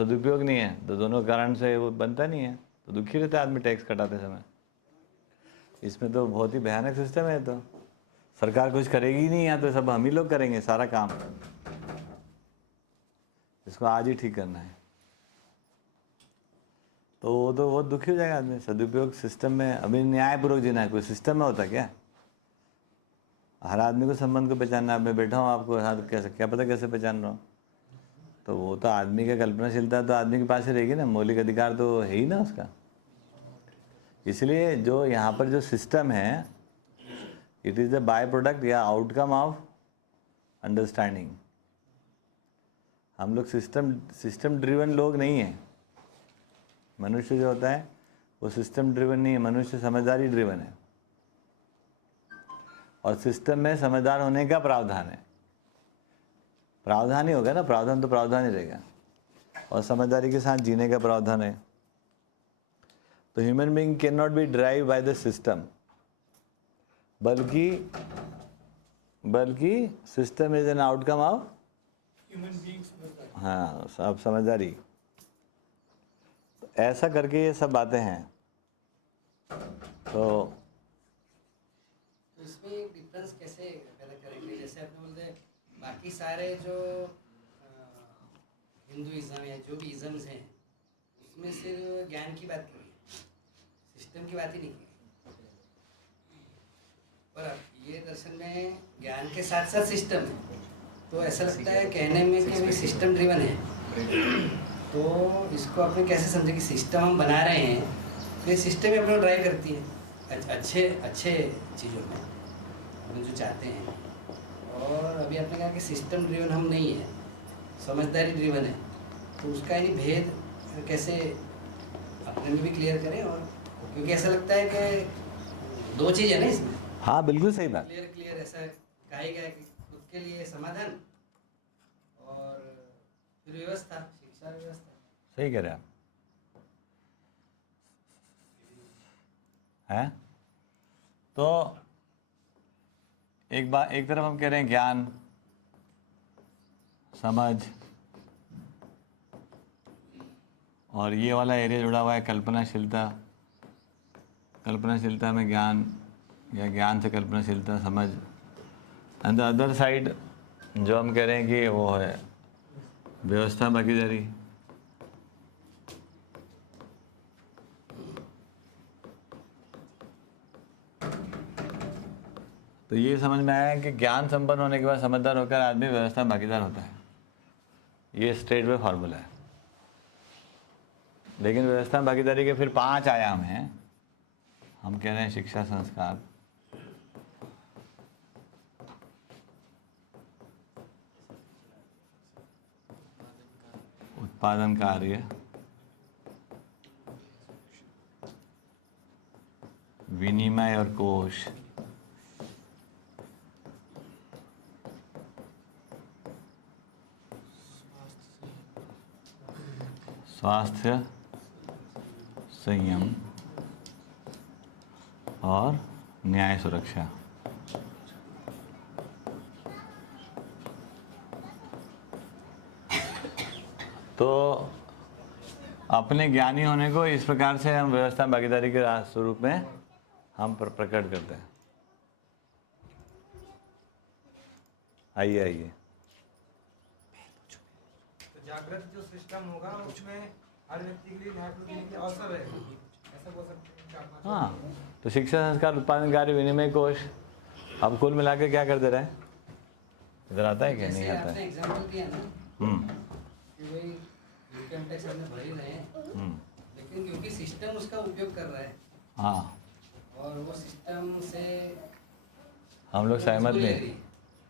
सदुपयोग नहीं है तो दोनों कारण से वो बनता नहीं है, तो दुखी रहता है आदमी टैक्स कटाते समय। इसमें तो बहुत ही भयानक सिस्टम है। तो सरकार कुछ करेगी नहीं, या तो सब हम ही लोग करेंगे सारा काम। इसको आज ही ठीक करना है, तो वो तो बहुत दुखी हो जाएगा आदमी। सदुपयोग सिस्टम में अभी न्यायपूर्वक जीना है, कोई सिस्टम में होता क्या? हर आदमी को संबंध को पहचानना है। मैं बैठा हूँ, आपको हाथ कैसे क्या पता कैसे पहचान रहा हूँ? तो वो तो आदमी का कल्पनाशीलता तो आदमी के पास ही रहेगी ना, मौलिक अधिकार तो है ही ना उसका। इसलिए जो यहाँ पर जो सिस्टम है, it is the by product या आउटकम ऑफ अंडरस्टैंडिंग। हम लोग सिस्टम ड्रिवन लोग नहीं हैं। मनुष्य जो होता है वो सिस्टम ड्रिवन नहीं है, मनुष्य समझदारी ड्रिवन है। और सिस्टम में समझदार होने का प्रावधान है। प्रावधान ही होगा ना, प्रावधान तो प्रावधान ही रहेगा, और समझदारी के साथ जीने का प्रावधान है। तो human being can not be drive by the system, बल्कि system is an outcome of human beings. हाँ, सब समझदारी। तो ऐसा करके ये सब बातें हैं। तो इसमें एक डिफरेंस कैसे पैदा करेंगे? जैसे आपने बोलते हैं बाकी सारे जो हिंदुइज्म या जो भी इज़म्स हैं उसमें सिर्फ ज्ञान की बात की, सिस्टम की बात ही नहीं की। पर ये दर्शन में ज्ञान के साथ साथ सिस्टम है, तो ऐसा लगता है कहने में कि भी सिस्टम ड्रिवन है। तो इसको आपने कैसे समझे कि सिस्टम हम बना रहे हैं, तो ये सिस्टम ही अपना ड्राइव करती है अच्छे चीज़ों में हम जो चाहते हैं। और अभी आपने कहा कि सिस्टम ड्रिवन हम नहीं है, समझदारी ड्रिवन है, तो उसका यानी भेद कैसे अपने में भी क्लियर करें? और क्योंकि ऐसा लगता है कि दो चीज़ है ना इसमें। हाँ, बिल्कुल सही बात। क्लियर ऐसा कहा ही गया कि खुद के लिए समाधान और फिर व्यवस्था, शिक्षा व्यवस्था। सही कह रहे हैं आप। हैं तो एक तरफ हम कह रहे हैं ज्ञान, समझ, और ये वाला एरिया जुड़ा हुआ है कल्पनाशीलता। कल्पनाशीलता में ज्ञान, या ज्ञान से कल्पनाशीलता, समझ। एंड द अदर साइड जो हम कह रहे हैं कि वो है व्यवस्था, भागीदारी। तो ये समझ में आया कि ज्ञान संपन्न होने के बाद समझदार होकर आदमी व्यवस्था में भागीदार होता है। ये स्ट्रेट वे फार्मूला है। लेकिन व्यवस्था में भागीदारी के फिर 5 आयाम हैं। हम कह रहे हैं शिक्षा, संस्कार, उत्पादन कार्य, विनिमय और कोश, स्वास्थ्य, संयम और न्याय सुरक्षा। तो अपने ज्ञानी होने को इस प्रकार से हम व्यवस्था भागीदारी के स्वरूप में हम प्रकट करते हैं। आइए तो जागृत जो सिस्टम होगा उसमें हर व्यक्ति के लिए न्यायपूर्ण जीने की अवसर है, ऐसा बोल सकते हैं। हाँ, तो शिक्षा, संस्कार, उत्पादन कार्य, विनिमय कोश, अब कुल मिला के क्या कर दे रहा है? इधर आता है क्या? नहीं आता है। एग्जाम्पल दिया ना कि भाई इनकम टैक्स हमने भर ही रहे हैं, लेकिन क्योंकि सिस्टम उसका उपयोग कर रहा है, हाँ, और वो सिस्टम से हम लोग सहमत नहीं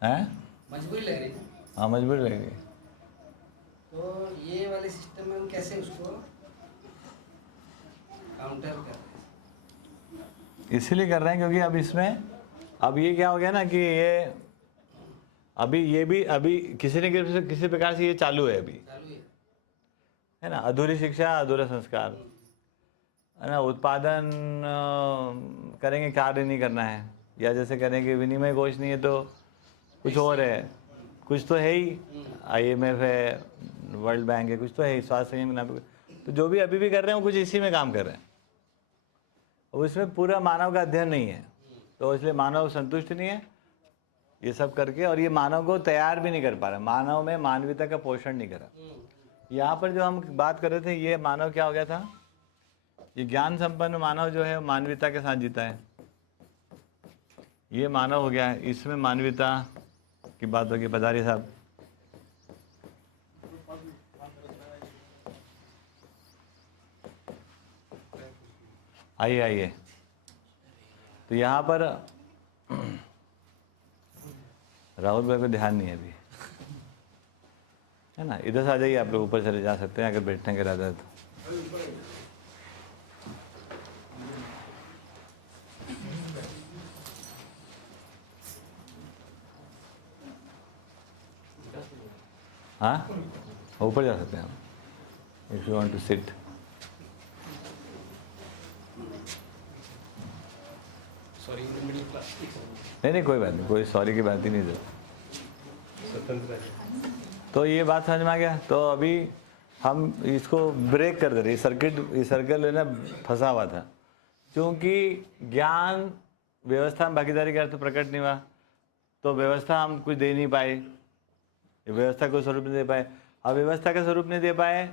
हैं। मजबूरी लग रही है। हाँ, मजबूरी लगेगी। तो ये वाले सिस्टम में हम कैसे उसको काउंटर कर रहे हैं? इसीलिए कर रहे हैं क्योंकि अब इसमें अब ये क्या हो गया ना कि ये अभी किसी न किसी प्रकार से ये चालू है अभी, चालू है ना। अधूरी शिक्षा, अधूरा संस्कार, है ना। उत्पादन करेंगे, कार्य नहीं करना है, या जैसे करें कि विनिमय कोश नहीं है तो कुछ और है, कुछ तो है ही, IMF है, वर्ल्ड बैंक है, कुछ तो है ही, स्वास्थ्य संगठन के नाम पे। तो जो भी अभी भी कर रहे हैं वो कुछ इसी में काम कर रहे हैं, उसमें पूरा मानव का अध्ययन नहीं है, तो इसलिए मानव संतुष्ट नहीं है ये सब करके, और ये मानव को तैयार भी नहीं कर पा रहा, मानव में मानवीयता का पोषण नहीं करा। यहाँ पर जो हम बात कर रहे थे, ये मानव क्या हो गया था, ये ज्ञान संपन्न मानव जो है मानवीयता के साथ जीता है, ये मानव हो गया है, इसमें मानवीयता की बात होगी। पधारी साहब, आइए आइए। तो यहाँ पर राहुल भाई को ध्यान नहीं है अभी, है ना, इधर से आ जाइए, आप लोग ऊपर चले जा सकते हैं अगर बैठने का इरादा है तो। हाँ, ऊपर जा सकते हैं आप, if you want to sit. Sorry, in the middle class. नहीं नहीं, कोई बात नहीं, कोई सॉरी की बात ही नहीं जरूरत। तो ये बात समझ में आ गया। तो अभी हम इसको ब्रेक कर दे रहे, ये सर्कल है ना फंसा हुआ था, क्योंकि ज्ञान व्यवस्था में भागीदारी का अर्थ प्रकट नहीं हुआ, तो व्यवस्था हम कुछ दे नहीं पाए, व्यवस्था को स्वरूप नहीं दे पाए। अब व्यवस्था का स्वरूप नहीं दे पाए,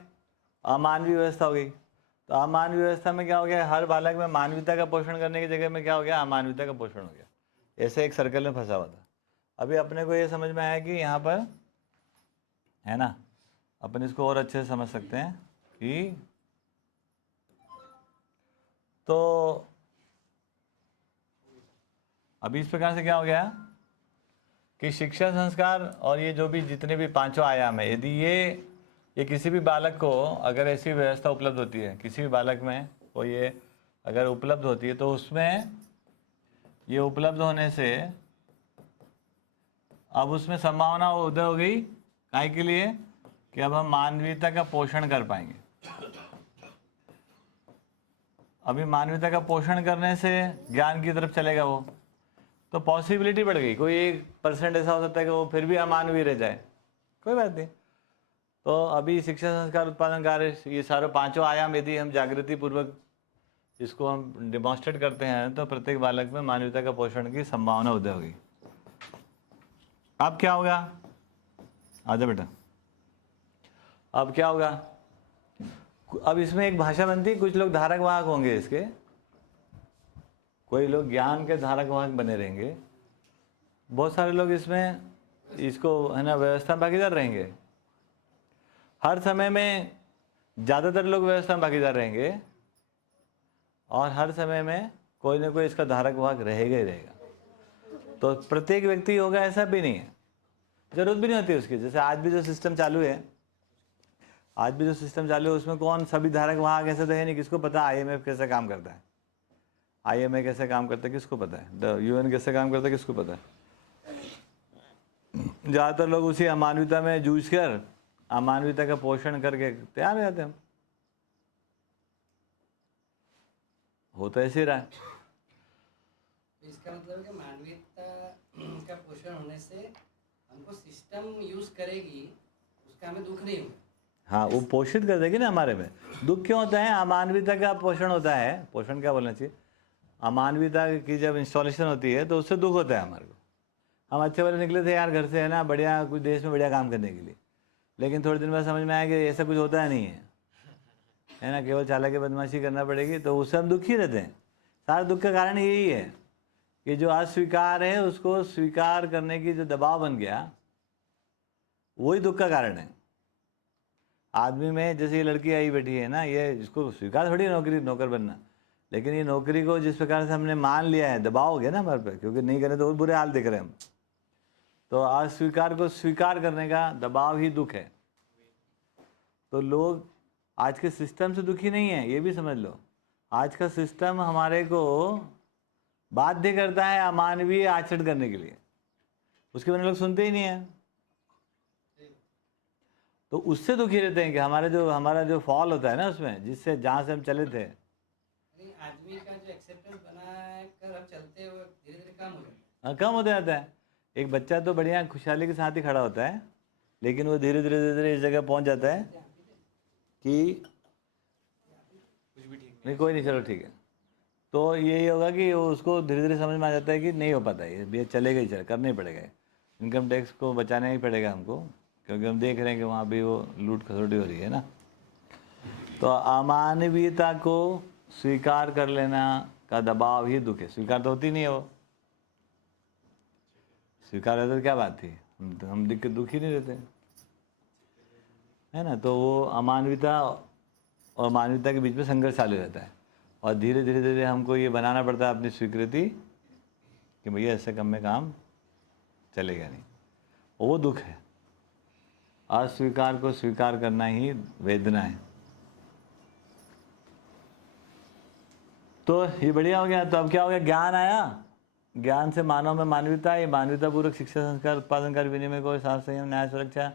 अमानवीय व्यवस्था हो गई। तो अमानवीय व्यवस्था में क्या हो गया, हर बालक में मानवीयता का पोषण करने की जगह में क्या हो गया, अमानवीयता का पोषण हो गया। ऐसे एक सर्कल में फंसा हुआ था। अभी अपने को ये समझ में आया कि यहाँ पर है ना, अपन इसको और अच्छे से समझ सकते हैं कि तो अभी इस प्रकार से क्या हो गया कि शिक्षा संस्कार और ये जो भी जितने भी पांचों आयाम है, यदि ये किसी भी बालक को अगर ऐसी व्यवस्था उपलब्ध होती है, किसी भी बालक में वो ये अगर उपलब्ध होती है, तो उसमें ये उपलब्ध होने से अब उसमें संभावना उदय हो गई काय के लिए कि अब हम मानवीयता का पोषण कर पाएंगे। अभी मानवीयता का पोषण करने से ज्ञान की तरफ चलेगा वो, तो पॉसिबिलिटी बढ़ गई। कोई 1% ऐसा हो सकता है कि वो फिर भी अमानवीय रह जाए, कोई बात नहीं। तो अभी शिक्षा संस्कार उत्पादन कार्य ये सारे पांचों आयाम यदि हम जागृति पूर्वक इसको हम डिमॉन्स्ट्रेट करते हैं, तो प्रत्येक बालक में मानवीयता का पोषण की संभावना उदय होगी। अब क्या होगा, आजा बेटा, अब क्या होगा, अब इसमें एक भाषा बनती है, कुछ लोग धारक वाहक होंगे इसके, कोई लोग ज्ञान के धारक वाहक बने रहेंगे, बहुत सारे लोग इसमें इसको है ना व्यवस्था में भागीदार रहेंगे। हर समय में ज़्यादातर लोग व्यवस्था में भागीदार रहेंगे और हर समय में कोई ना कोई इसका धारक वाहक रहेगा ही रहेगा। तो प्रत्येक व्यक्ति होगा ऐसा भी नहीं है, जरूरत भी नहीं होती उसकी। जैसे आज भी जो सिस्टम चालू है, उसमें कौन सभी धारक वाहक ऐसे तो है नहीं, किसको पता IMF कैसे काम करता है, IMA कैसे काम करता है किसको पता है, UN कैसे काम करता है किसको पता है। ज़्यादातर लोग उसी अमानवीयता में जूझ कर अमानवीयता का पोषण करके तैयार हो जाते हैं। होता ऐसे ही रहा है। इसका मतलब है कि मानवीयता का पोषण होने से हमको सिस्टम यूज करेगी, उसका हमें दुख नहीं होगा। हाँ, वो पोषित कर देगी ना हमारे में। दुख क्यों होता है, अमानवीयता का पोषण होता है, पोषण क्या बोलना चाहिए, अमानवीयता की जब इंस्टॉलेशन होती है तो उससे दुख होता है हमारे को। हम अच्छे वाले निकले थे यार घर से, है ना, बढ़िया कुछ देश में बढ़िया काम करने के लिए, लेकिन थोड़े दिन बाद समझ में आया कि ऐसा कुछ होता है नहीं है ना, केवल चालाकी बदमाशी करना पड़ेगी, तो उससे हम दुखी रहते हैं। सारे दुख का कारण यही है कि जो अस्वीकार है उसको स्वीकार करने की जो दबाव बन गया, वही दुख का कारण है। आदमी में जैसे ये लड़की आई बैठी है ना, ये इसको स्वीकार थोड़ी नौकर बनना, लेकिन ये नौकरी को जिस प्रकार से हमने मान लिया है, दबाव हो गया ना हमारे पे, क्योंकि नहीं करें तो और बुरे हाल देख रहे हैं हम। तो अस्वीकार को स्वीकार करने का दबाव ही दुख है। तो लोग आज के सिस्टम से दुखी नहीं है, ये भी समझ लो। आज का सिस्टम हमारे को बाध्य करता है अमानवीय आचरण करने के लिए, उसके बिना लोग सुनते ही नहीं है। तो उससे दुखी रहते हैं कि हमारा जो फॉल होता है ना उसमें, जिससे जहाँ से हम चले थे, आदमी का जो एक्सेप्टेंस बना कर हम चलते हुए धीरे धीरे कम हो जाता है। कम होते जाता है। एक बच्चा तो बढ़िया खुशहाली के साथ ही खड़ा होता है, लेकिन वो धीरे धीरे धीरे धीरे इस जगह पहुंच जाता है कि नहीं कोई नहीं, चलो ठीक है। तो यही होगा कि वो उसको धीरे धीरे समझ में आ जाता है कि नहीं हो पाता है, ये चलेगा ही, करना ही पड़ेगा, इनकम टैक्स को बचाना ही पड़ेगा हमको, क्योंकि हम देख रहे हैं कि वहाँ भी वो लूट खसोटी हो रही है ना। तो अमानवीयता को स्वीकार कर लेना का दबाव ही दुख है। स्वीकार तो होती नहीं है वो, स्वीकार रहता तो क्या बात थी, हम दिक्कत दुखी नहीं रहते, है ना। तो वो अमानवीयता और मानवीयता के बीच में संघर्ष चालू रहता है, और धीरे धीरे धीरे हमको ये बनाना पड़ता है अपनी स्वीकृति कि भैया ऐसे कम में काम चलेगा नहीं, वो दुख है। अस्वीकार को स्वीकार करना ही वेदना है। तो ये बढ़िया हो गया। तो अब क्या हो गया, ज्ञान आया, ज्ञान से मानव में मानवीयता, ये मानवीयता पूर्वक शिक्षा, संस्कार, उत्पादन कार्य, विनिमय को, साथ संयम, न्याय, सुरक्षा,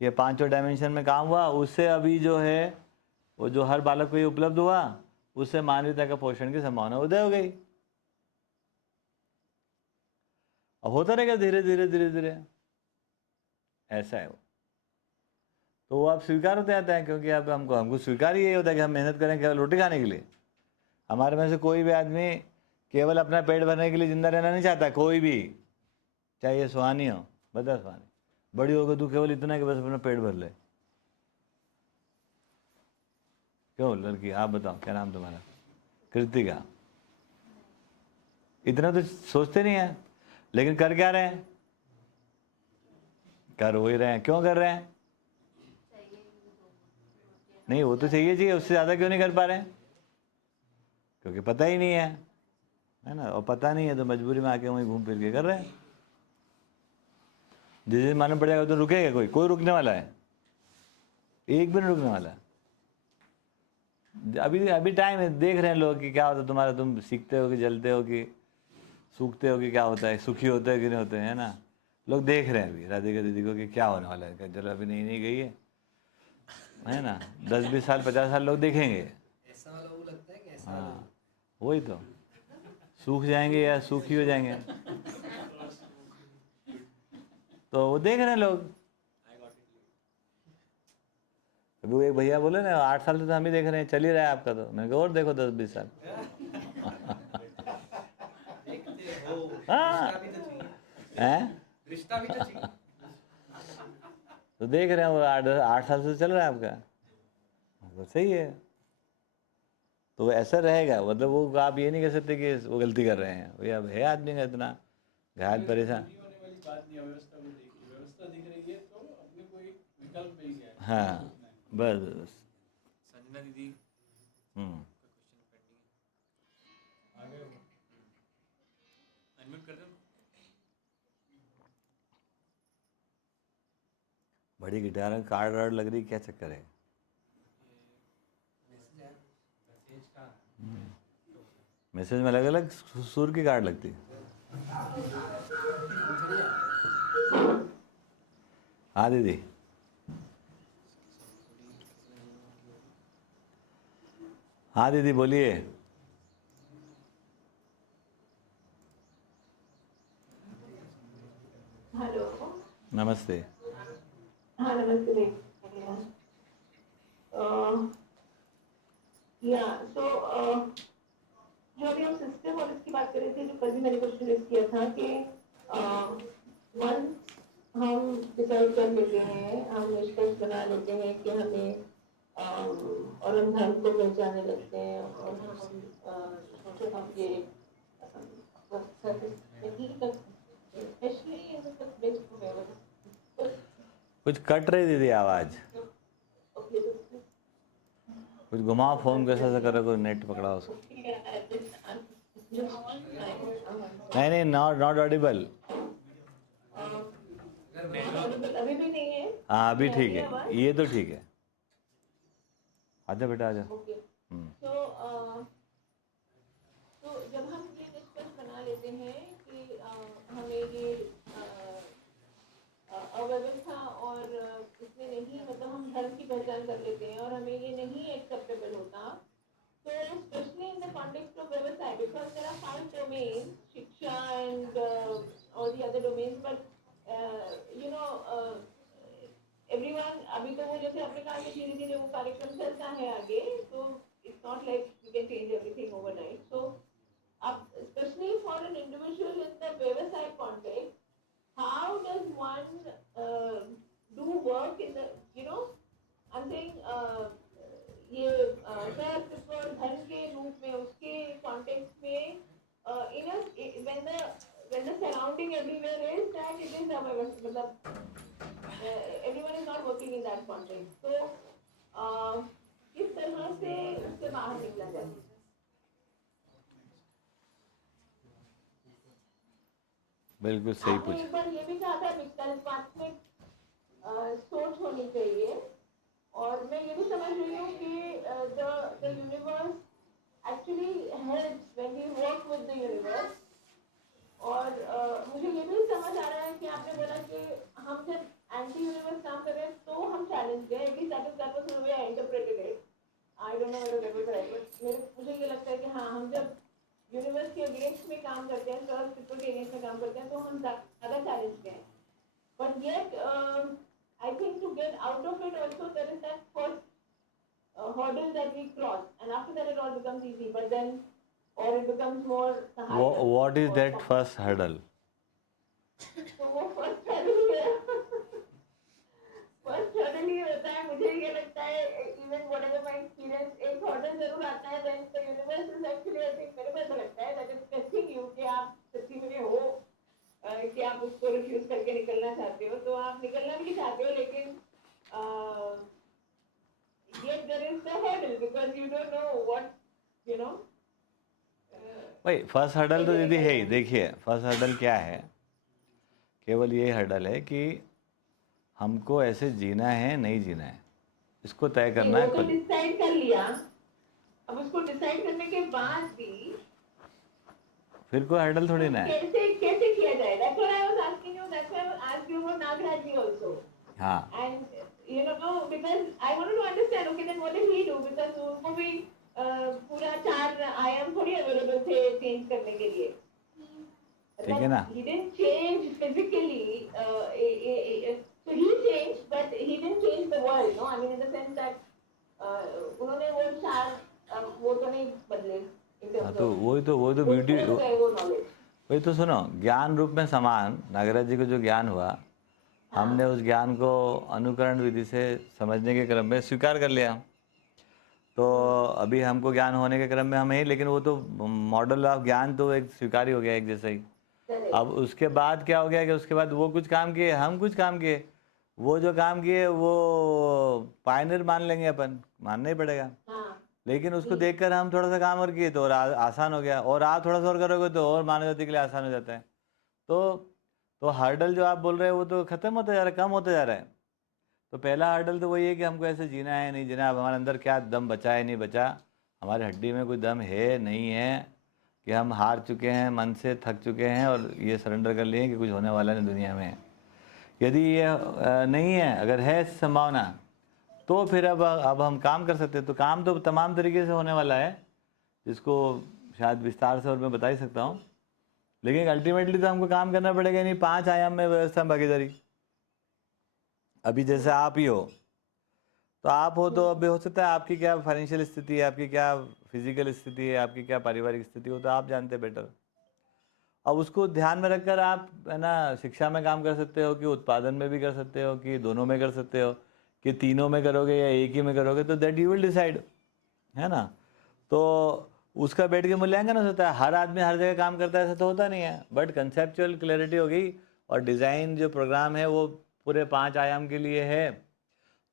ये पांचों डायमेंशन में काम हुआ। उससे अभी जो है वो जो हर बालक को ये उपलब्ध हुआ, उससे मानवीयता का पोषण की संभावना उदय हो गई। अब होता रहेगा धीरे धीरे धीरे धीरे, ऐसा है वो। तो वो आप स्वीकार होते जाता है, क्योंकि अब हमको स्वीकार ही होता है कि हम मेहनत करें केवल रोटी खाने के लिए। हमारे में से कोई भी आदमी केवल अपना पेट भरने के लिए जिंदा रहना नहीं चाहता, कोई भी, चाहे ये सुहानी हो, बता सुहानी, बड़ी हो गई तू केवल इतना कि बस अपना पेट भर ले। क्यों लड़की, आप बताओ क्या नाम तुम्हारा? कृतिका। इतना तो सोचते नहीं है, लेकिन कर क्या रहे हैं? कर हो ही रहे हैं। क्यों कर रहे हैं? नहीं, वो तो चाहिए, उससे ज़्यादा क्यों नहीं कर पा रहे हैं? क्योंकि पता ही नहीं है ना। और पता नहीं है तो मजबूरी में आके वहीं घूम फिर के कर रहे हैं। जिस दिन मालूम पड़ जाएगा तो रुकेगा कोई रुकने वाला है? एक भी नहीं रुकने वाला है। अभी टाइम है, देख रहे हैं लोग कि क्या होता है तुम्हारा, तुम सीखते हो कि जलते हो कि सूखते हो कि क्या होता है, सुखी होते हैं कि नहीं होते हैं, है ना। लोग देख रहे हैं अभी राधिका दीदी को कि क्या होने वाला है। चलो अभी नहीं गई है ना, 10-20 साल 50 साल लोग देखेंगे। ऐसा वाला वो लगता है कि ऐसा वाला हाँ, वही तो, सूख जाएंगे या सूखी हो जाएंगे, तो वो देख रहे हैं लोग। अभी वो एक भैया बोले ना 8 साल से तो हम ही देख रहे हैं, चल ही रहा है आपका। तो मैंने कहा और देखो 10-20 साल। हाँ, रिश्ता भी तो चाहिए। तो देख रहे हैं वो 8 साल से चल रहा है आपका, तो सही है। तो ऐसा रहेगा, मतलब वो आप ये नहीं कह सकते कि वो गलती कर रहे हैं। भैया अब है आदमी का इतना घायल परेशान। होने वाली बात नहीं है, व्यवस्था को देखिए, व्यवस्था दिख रही है तो अपने को एक विकल्प मिल गया है। हाँ, बस। संजना दीदी हम्म, का क्वेश्चन पेंडिंग है, आगे अनम्यूट कर दो। बड़ी गिटार में कार्ड वार्ड लग रही, क्या चक्कर है? मैसेज में अलग अलग सुर की कार्ड लगती है। हाँ दीदी, हाँ दीदी बोलिए। हेलो। नमस्ते। हाँ नमस्ते। या तो जो अभी हम सिस्टम और इसकी बात कर रहे थे, जो कल भी मैंने क्वेश्चन रेज किया था कि वंस हम डिसाइड कर लेते हैं, हम निष्कर्ष बना लेते हैं कि हमें और हम धर्म को पहचानने लगते हैं और हम ये कुछ कट रही दीदी आवाज, कुछ घुमाओ फोन, कैसा सा करो, कोई नेट पकड़ा उसको। नहीं, नॉट ऑडिबल। अभी भी नहीं है। हाँ अभी ठीक है, ये तो ठीक है। आजा बेटा आजा। तो जब हम ये निष्कर्ष बना लेते हैं कि हमें ये अव्यवस्था और इसमें नहीं, मतलब हम धर्म की पहचान कर लेते हैं और हमें ये नहीं एक्सेप्टेबल होता, तो specially in the context of व्यवसाय, बिकॉज देयर आर 5 डोमेन, शिक्षा and all the other domains, but you know, everyone, अभी तो वो जैसे अपने कहा कि धीरे धीरे वो कार्यक्रम चलता है आगे, तो it's not like you can change everything overnight. So especially for an individual in the व्यवसाय context, how does one do work in the, you know, I'm saying ये मैं prefer धर्म के रूप में उसके context में in a when the surrounding everywhere is that it is मतलब everyone is not working in that context. So किस तरह से उससे बाहर निकला जाए? बिल्कुल सही आपने पूछा। एक बार ये भी कहा था विकल्पात्मक सोच होनी चाहिए, और मैं ये भी समझ रही हूँ कि the universe actually helps when we work with the universe. और मुझे ये भी समझ आ रहा है कि आपने बोला कि हम जब एंटी यूनिवर्स काम कर रहे हैं तो हम चैलेंज गए, at least that was the way I interpreted it. I don't know whether that was right, but मुझे ये लगता है कि हाँ, हम जब यूनिवर्स के अगेंस्ट में काम करते हैं, सर्व अस्तित्व के अगेंस्ट में काम करते हैं, तो हम ज़्यादा चैलेंज गए। But yet I think to get out of it also there is that first hurdle that we cross, and after that it all becomes easy, but then or it becomes more harder. What is that first hurdle? तो वो first hurdle है। first hurdle ही होता है, मुझे ये लगता है, even whatever my experience, एक hurdle जरूर आता है, then the universe is actually, I think मेरे को ऐसा लगता है that it's testing you कि आप सच्ची में हो, कि आप उसको refuse करके निकलना चाहते हो, तो आप निकलना भी चाहते हो, लेकिन yet there is the hurdle because you don't know what, you know. भाई फर्स्ट हर्डल तो दीदी है ही। देखिए फर्स्ट हर्डल क्या है, केवल ये हर्डल है कि हमको ऐसे जीना है नहीं जीना है, इसको तय करना है वो तो खुद। डिसाइड कर लिया, अब उसको डिसाइड करने के बाद भी फिर कोई हर्डल थोड़ी ना है। कैसे कैसे किया जाए? That's what I was asking you. That's why I asked you about Nagaraj ji also. हाँ, And you know, because I wanted to understand, okay, then what did he do? Because उनको भी पूरा 4 आयाम थोड़ी अवेलेबल थे change करने के लिए। ठीक है ना? He didn't change physically. So he changed, but he didn't change the world, no? I mean, in the sense that उन्होंने वो 4 वो तो नहीं बदले। हाँ, तो वही तो ब्यूटी, वो knowledge। वही तो सुनो, ज्ञान रूप में समान नागराज जी को जो ज्ञान हुआ, हमने उस ज्ञान को अनुकरण विधि से समझने के क्रम में स्वीकार कर लिया। तो अभी हमको ज्ञान होने के क्रम में हम ही, लेकिन वो तो मॉडल ऑफ ज्ञान तो एक स्वीकार ही हो गया एक जैसा ही। अब उसके बाद क्या हो गया कि उसके बाद वो कुछ काम किए, हम कुछ काम किए, वो जो काम किए वो पायनियर मान लेंगे, अपन मानना ही पड़ेगा। लेकिन उसको देखकर हम थोड़ा सा काम और किए तो और आसान हो गया, और आप थोड़ा सा और करोगे तो और मानव जाति के लिए आसान हो जाता है। तो हर्डल जो आप बोल रहे हैं वो तो खत्म होता जा रहा है, कम होता जा रहा है। तो पहला हर्डल तो वही है कि हमको ऐसे जीना है नहीं जीना। अब हमारे अंदर क्या दम बचा है नहीं बचा, हमारी हड्डी में कोई दम है नहीं है, कि हम हार चुके हैं, मन से थक चुके हैं और ये सरेंडर कर लिए कि कुछ होने वाला नहीं दुनिया में। यदि ये नहीं है, अगर है संभावना, तो फिर अब हम काम कर सकते हैं। तो काम तो तमाम तरीके से होने वाला है, जिसको शायद विस्तार से और मैं बता ही सकता हूँ, लेकिन अल्टीमेटली तो हमको काम करना पड़ेगा। नहीं 5 आयाम में व्यवस्था में भागीदारी। अभी जैसे आप ही हो, तो आप हो तो अभी हो सकता है आपकी क्या फाइनेंशियल स्थिति है, आपकी क्या फिजिकल स्थिति है, आपकी क्या पारिवारिक स्थिति हो, तो आप जानते बेटर। अब उसको ध्यान में रखकर आप है ना शिक्षा में काम कर सकते हो, कि उत्पादन में भी कर सकते हो, कि दोनों में कर सकते हो, कि तीनों में करोगे या एक ही में करोगे, तो दैट यू विल डिसाइड, है ना। तो उसका बैठ के मूल्यांकन हो सकता है। हर आदमी हर जगह काम करता है ऐसा तो होता नहीं है, बट कंसेप्चुअल क्लैरिटी हो गई, और डिज़ाइन जो प्रोग्राम है वो पूरे 5 आयाम के लिए है।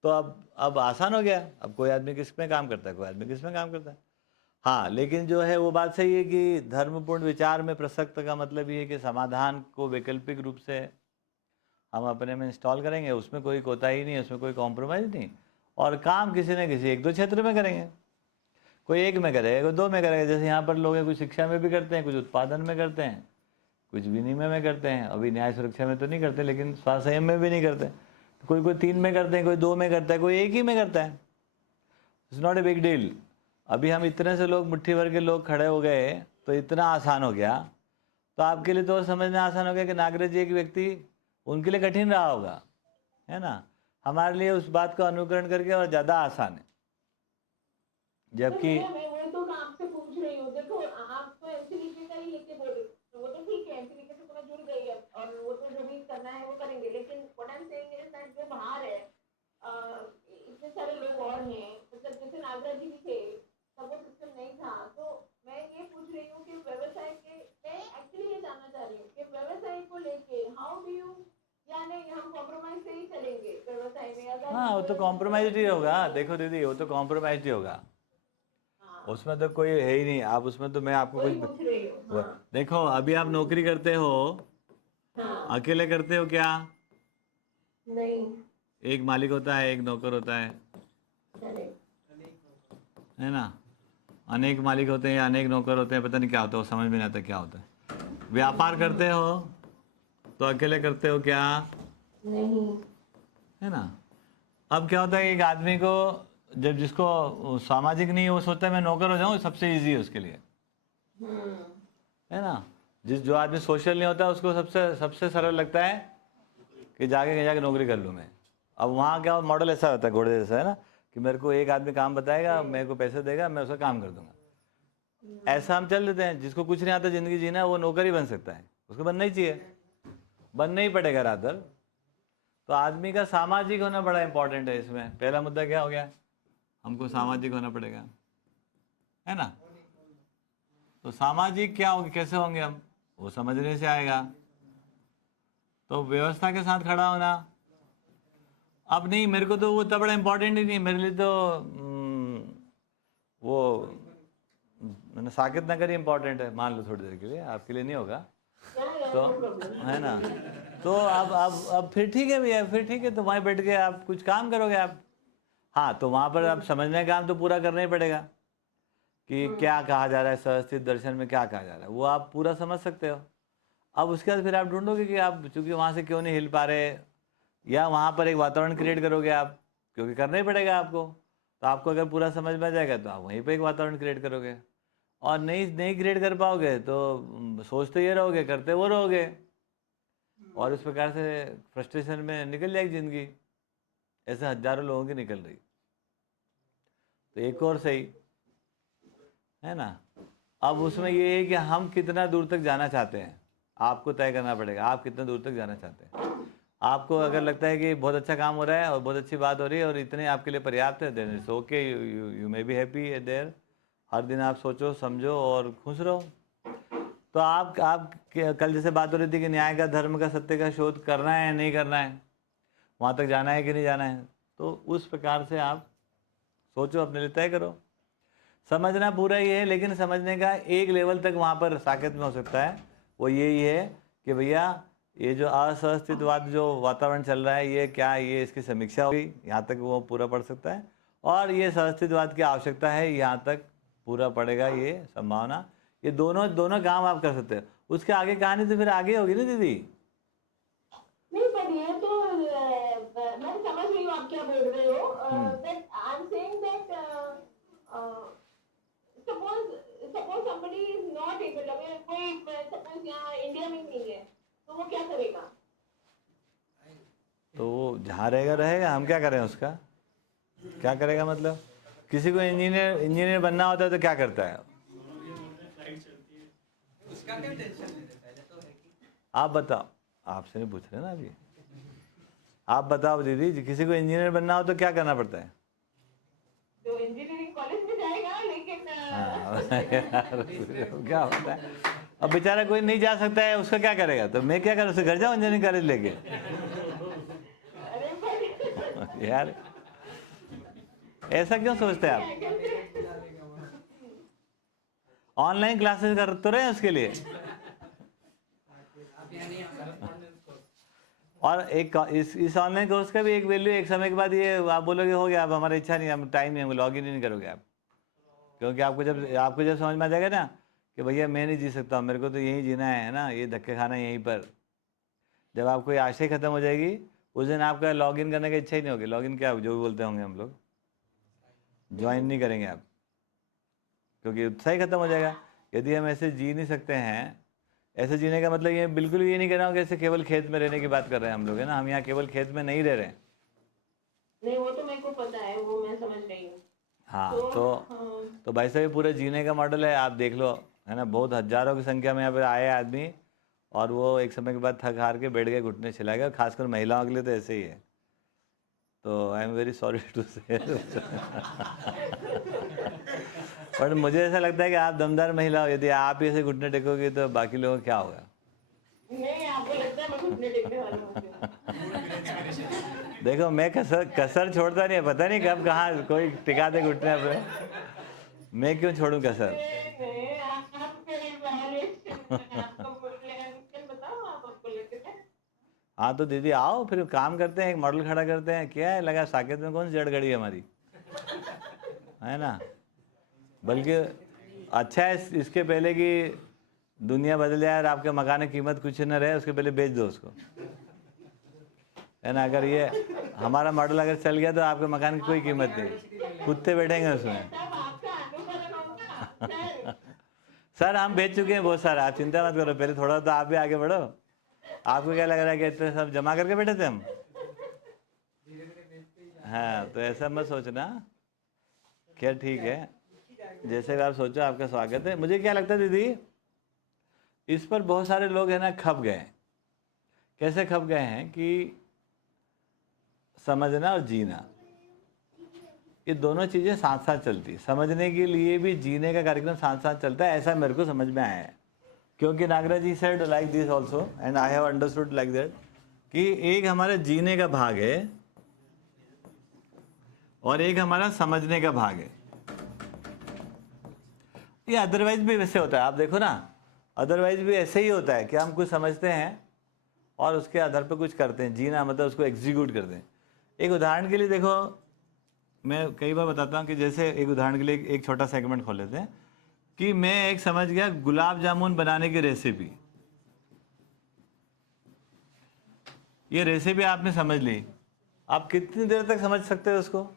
तो अब आसान हो गया। अब कोई आदमी किस में काम करता है, कोई आदमी किस में काम करता है। हाँ, लेकिन जो है वो बात सही है कि धर्मपूर्ण विचार में प्रसक्त का मतलब ये है कि समाधान को वैकल्पिक रूप से हम अपने में इंस्टॉल करेंगे, उसमें कोई कोताही नहीं, उसमें कोई कॉम्प्रोमाइज़ नहीं, और काम किसी न किसी 1-2 क्षेत्र में करेंगे। कोई एक में करेगा, कोई 2 में करेगा। जैसे यहाँ पर लोग हैं, कुछ शिक्षा में भी करते हैं, कुछ उत्पादन में करते हैं, कुछ विनिमय में करते हैं। अभी न्याय सुरक्षा में तो नहीं करते, लेकिन स्वास्थ्य संयम में भी नहीं करते। तो कोई 3 में करते हैं, कोई 2 में करता है, कोई एक ही में करता है। It's not a big deal. अभी हम इतने से लोग, मुट्ठी भर के लोग खड़े हो गए तो इतना आसान हो गया। तो आपके लिए तो समझना आसान हो गया कि नागराज जी एक व्यक्ति, उनके लिए कठिन रहा होगा, है ना। हमारे लिए उस बात को अनुकरण करके और ज़्यादा आसान है। जबकि मैं वही तो आपसे पूछ रही हूँ, देखो आप तो एमसीडीके का ही लेके बोल रहे हो, तो वो तो ठीक है, एमसीडीके से तो मैं जुड़ गई अब, और वो तो जो भी करना है वो करेंगे, लेकिन what I am saying is that जो बाहर है इतने सारे लोग और हैं, मतलब जैसे नागराज जी भी थे तब वो सिस्टम नहीं था, तो मैं ये पूछ रही हूँ कि व्यवसाय के, मैं एक्चुअली ये जानना चाह रही हूँ कि व्यवसाय को लेके हाउ डू यू, या नहीं हम कॉम्प्रोमाइज से ही चलेंगे व्यवसाय में, अगर हाँ, वो तो कॉम्प्रोमाइज ही होगा। देखो दीदी, वो तो कॉम्प्रोमाइज ही होगा, उसमें तो कोई है ही नहीं। आप उसमें तो मैं आपको वही कुछ पूछ रही हूँ। हाँ देखो, अभी आप नौकरी करते हो, हाँ अकेले करते हो क्या? नहीं एक मालिक होता है, एक नौकर होता है ना। अनेक मालिक होते हैं, अनेक नौकर होते हैं, पता नहीं क्या होता है, वो समझ में नहीं आता क्या होता है। व्यापार करते हो तो अकेले करते हो क्या? नहीं है ना। अब क्या होता है, एक आदमी को जब, जिसको सामाजिक नहीं है, वो सोचता है मैं नौकर हो जाऊँ, सबसे ईजी है उसके लिए, है ना। जो आदमी सोशल नहीं होता, उसको सबसे सबसे सरल लगता है कि जाके नौकरी कर लूँ मैं। अब वहाँ क्या मॉडल ऐसा होता है, घोड़े जैसा, है ना, कि मेरे को एक आदमी काम बताएगा, मेरे को पैसे देगा, मैं उसका काम कर दूंगा। ऐसा हम चल देते हैं। जिसको कुछ नहीं आता ज़िंदगी जीना, वो नौकर ही बन सकता है, उसको बनना ही चाहिए, बनना ही पड़ेगा रादर। तो आदमी का सामाजिक होना बड़ा इंपॉर्टेंट है इसमें। पहला मुद्दा क्या हो गया, हमको सामाजिक होना पड़ेगा, है ना। तो सामाजिक क्या होंगे, कैसे होंगे हम, वो समझने से आएगा। तो व्यवस्था के साथ खड़ा होना। अब नहीं, मेरे को तो वो इतना बड़ा इंपॉर्टेंट ही नहीं, मेरे लिए तो वो मैंने साकित नगर ही इंपॉर्टेंट है, मान लो थोड़ी देर के लिए, आपके लिए नहीं होगा तो, है ना। तो अब फिर ठीक है भैया, फिर ठीक है, तो वहीं बैठ के आप कुछ काम करोगे आप। हाँ, तो वहाँ पर आप समझने का काम तो पूरा करना ही पड़ेगा कि क्या कहा जा रहा है, सहस्थित दर्शन में क्या कहा जा रहा है, वो आप पूरा समझ सकते हो। अब उसके बाद फिर आप ढूंढोगे कि आप चूंकि वहाँ से क्यों नहीं हिल पा रहे, या वहाँ पर एक वातावरण क्रिएट करोगे आप, क्योंकि करना ही पड़ेगा आपको। तो आपको अगर पूरा समझ में आ जाएगा तो आप वहीं पे एक वातावरण क्रिएट करोगे। और नहीं नहीं क्रिएट कर पाओगे तो सोचते ये रहोगे, करते वो रहोगे, और इस प्रकार से फ्रस्ट्रेशन में निकल जाएगी ज़िंदगी। ऐसे हजारों लोगों की निकल रही। तो एक और सही, है ना। अब उसमें ये है कि हम कितना दूर तक जाना चाहते हैं, आपको तय करना पड़ेगा। आप कितना दूर तक जाना चाहते हैं। आपको अगर लगता है कि बहुत अच्छा काम हो रहा है और बहुत अच्छी बात हो रही है और इतने आपके लिए पर्याप्त है, then it's okay, you may be happy there. हर दिन आप सोचो, समझो और खुश रहो। तो आप कल जैसे बात हो रही थी कि न्याय का, धर्म का, सत्य का शोध करना है या नहीं करना है, वहाँ तक जाना है कि नहीं जाना है, तो उस प्रकार से आप सोचो, अपने लिए तय करो। समझना पूरा ही है, लेकिन समझने का एक लेवल तक वहाँ पर साकेत में हो सकता है। वो यही है कि भैया ये जो असहस्तित्ववाद जो वातावरण चल रहा है, ये क्या, ये इसकी समीक्षा होगी, यहाँ तक वो पूरा पढ़ सकता है। और ये सहस्तित्ववाद की आवश्यकता है, यहाँ तक पूरा पड़ेगा, ये संभावना। ये दोनों काम आप कर सकते हैं। उसके आगे कहानी तो फिर आगे होगी ना दीदी। नहीं, पर ये तो मैं समझ रही हूँ आप क्या बोल रहे हो, but I am saying that suppose somebody is not able, अगर कोई सपोज यहाँ इंडिया में नहीं है तो वो क्या करेगा? तो वो जहाँ रहेगा रहेगा, हम क्या करें उसका, क्या करेगा मतलब। किसी को इंजीनियर बनना होता है तो क्या करता है, उसका क्या टेंशन लेते, पहले तो है कि आप बताओ। आपसे नहीं पूछ रहे ना अभी, आप बताओ दीदी, किसी को इंजीनियर बनना हो तो क्या करना पड़ता है? जो इंजीनियरिंग कॉलेज में जाएगा, लेकिन क्या होता है, अब बेचारा कोई नहीं जा सकता है, उसका क्या करेगा? तो मैं क्या करूँ, उससे घर जाऊँ इंजीनियरिंग कॉलेज लेके? अरे पर यार ऐसा क्यों सोचते हैं आप? ऑनलाइन क्लासेस कर तो रहे हैं उसके लिए। आप यानी और एक इस ऑनलाइन कोर्स का भी एक वैल्यू, एक समय के बाद ये आप बोलोगे हो गया, अब हमारा इच्छा नहीं, हम टाइम नहीं, हम लॉग इन नहीं करोगे आप। क्योंकि आपको जब समझ में आ जाएगा ना कि भैया मैं नहीं जी सकता हूँ, मेरे को तो यहीं जीना है ना, ये धक्के खाना यहीं पर। जब आपको ये आशा खत्म हो जाएगी, उस दिन आपका लॉग इन करने की इच्छा ही नहीं होगी। लॉग इन क्या जो भी बोलते होंगे हम लोग, ज्वाइन नहीं करेंगे आप, क्योंकि उत्साह ही खत्म हो जाएगा। यदि हम ऐसे जी नहीं सकते हैं, ऐसे जीने का मतलब ये बिल्कुल ये नहीं कह रहा हूँ कि ऐसे केवल खेत में रहने की बात कर रहे हैं हम लोग, है ना। हम यहाँ केवल खेत में नहीं रह रहे हैं। नहीं, वो तो मेरे को पता है, वो मैं समझ रही हूँ। हाँ हाँ, तो भाई साहब ये पूरे जीने का मॉडल है, आप देख लो, है ना। बहुत हजारों की संख्या में यहाँ पे आए आदमी, और वो एक समय के बाद थक हार के बैठ गए, घुटने छिला गए। खासकर महिलाओं के लिए तो ऐसे ही है। तो I am very sorry to say, पर मुझे ऐसा लगता है कि आप दमदार महिला हो। यदि आप ही ऐसे घुटने टेकोगे तो बाकी लोगों को क्या होगा? नहीं, आपको लगता है मैं घुटने टेकने वाली हूँ? देखो, मैं कसर छोड़ता नहीं है, पता नहीं कब कहाँ कोई टिका दे घुटने पे। मैं क्यों छोड़ूं कसर? नहीं, आपके evaluation, आपको बोलने बताओ, आप आपको लेके हाँ तो दीदी आओ, फिर काम करते हैं, एक मॉडल खड़ा करते हैं। क्या है लगा साकेत में कौन सी जड़ गड़ी है हमारी, है ना। बल्कि अच्छा है इसके पहले कि दुनिया बदल जाए और आपके मकान की कीमत कुछ न रहे, उसके पहले बेच दो उसको, है ना। अगर ये हमारा मॉडल अगर चल गया तो आपके मकान की कोई कीमत नहीं, कुत्ते बैठेंगे उसमें। सर हम बेच चुके हैं बहुत सारा, आप चिंता मत करो। पहले थोड़ा तो आप भी आगे बढ़ो। आपको क्या लग रहा है कि इतने सब जमा करके बैठे थे हम? हाँ, तो ऐसा मत सोचना। क्या ठीक है, जैसे आप सोचो, आपका स्वागत है। मुझे क्या लगता है दीदी, इस पर बहुत सारे लोग है ना खप गए। कैसे खप गए हैं कि समझना और जीना, ये दोनों चीज़ें साथ साथ चलती। समझने के लिए भी जीने का कार्यक्रम साथ साथ चलता है, ऐसा मेरे को समझ में आया है। क्योंकि Nagraj ji said like this also and I have understood like that, कि एक हमारे जीने का भाग है और एक हमारा समझने का भाग है। ये अदरवाइज भी वैसे होता है, आप देखो ना, अदरवाइज भी ऐसे ही होता है कि हम कुछ समझते हैं और उसके आधार पर कुछ करते हैं। जीना मतलब उसको एग्जीक्यूट करते हैं। एक उदाहरण के लिए देखो, मैं कई बार बताता हूँ कि जैसे एक उदाहरण के लिए एक छोटा सेगमेंट खोल लेते हैं कि मैं एक समझ गया गुलाब जामुन बनाने की रेसिपी। ये रेसिपी आपने समझ ली, आप कितनी देर तक समझ सकते हो उसको?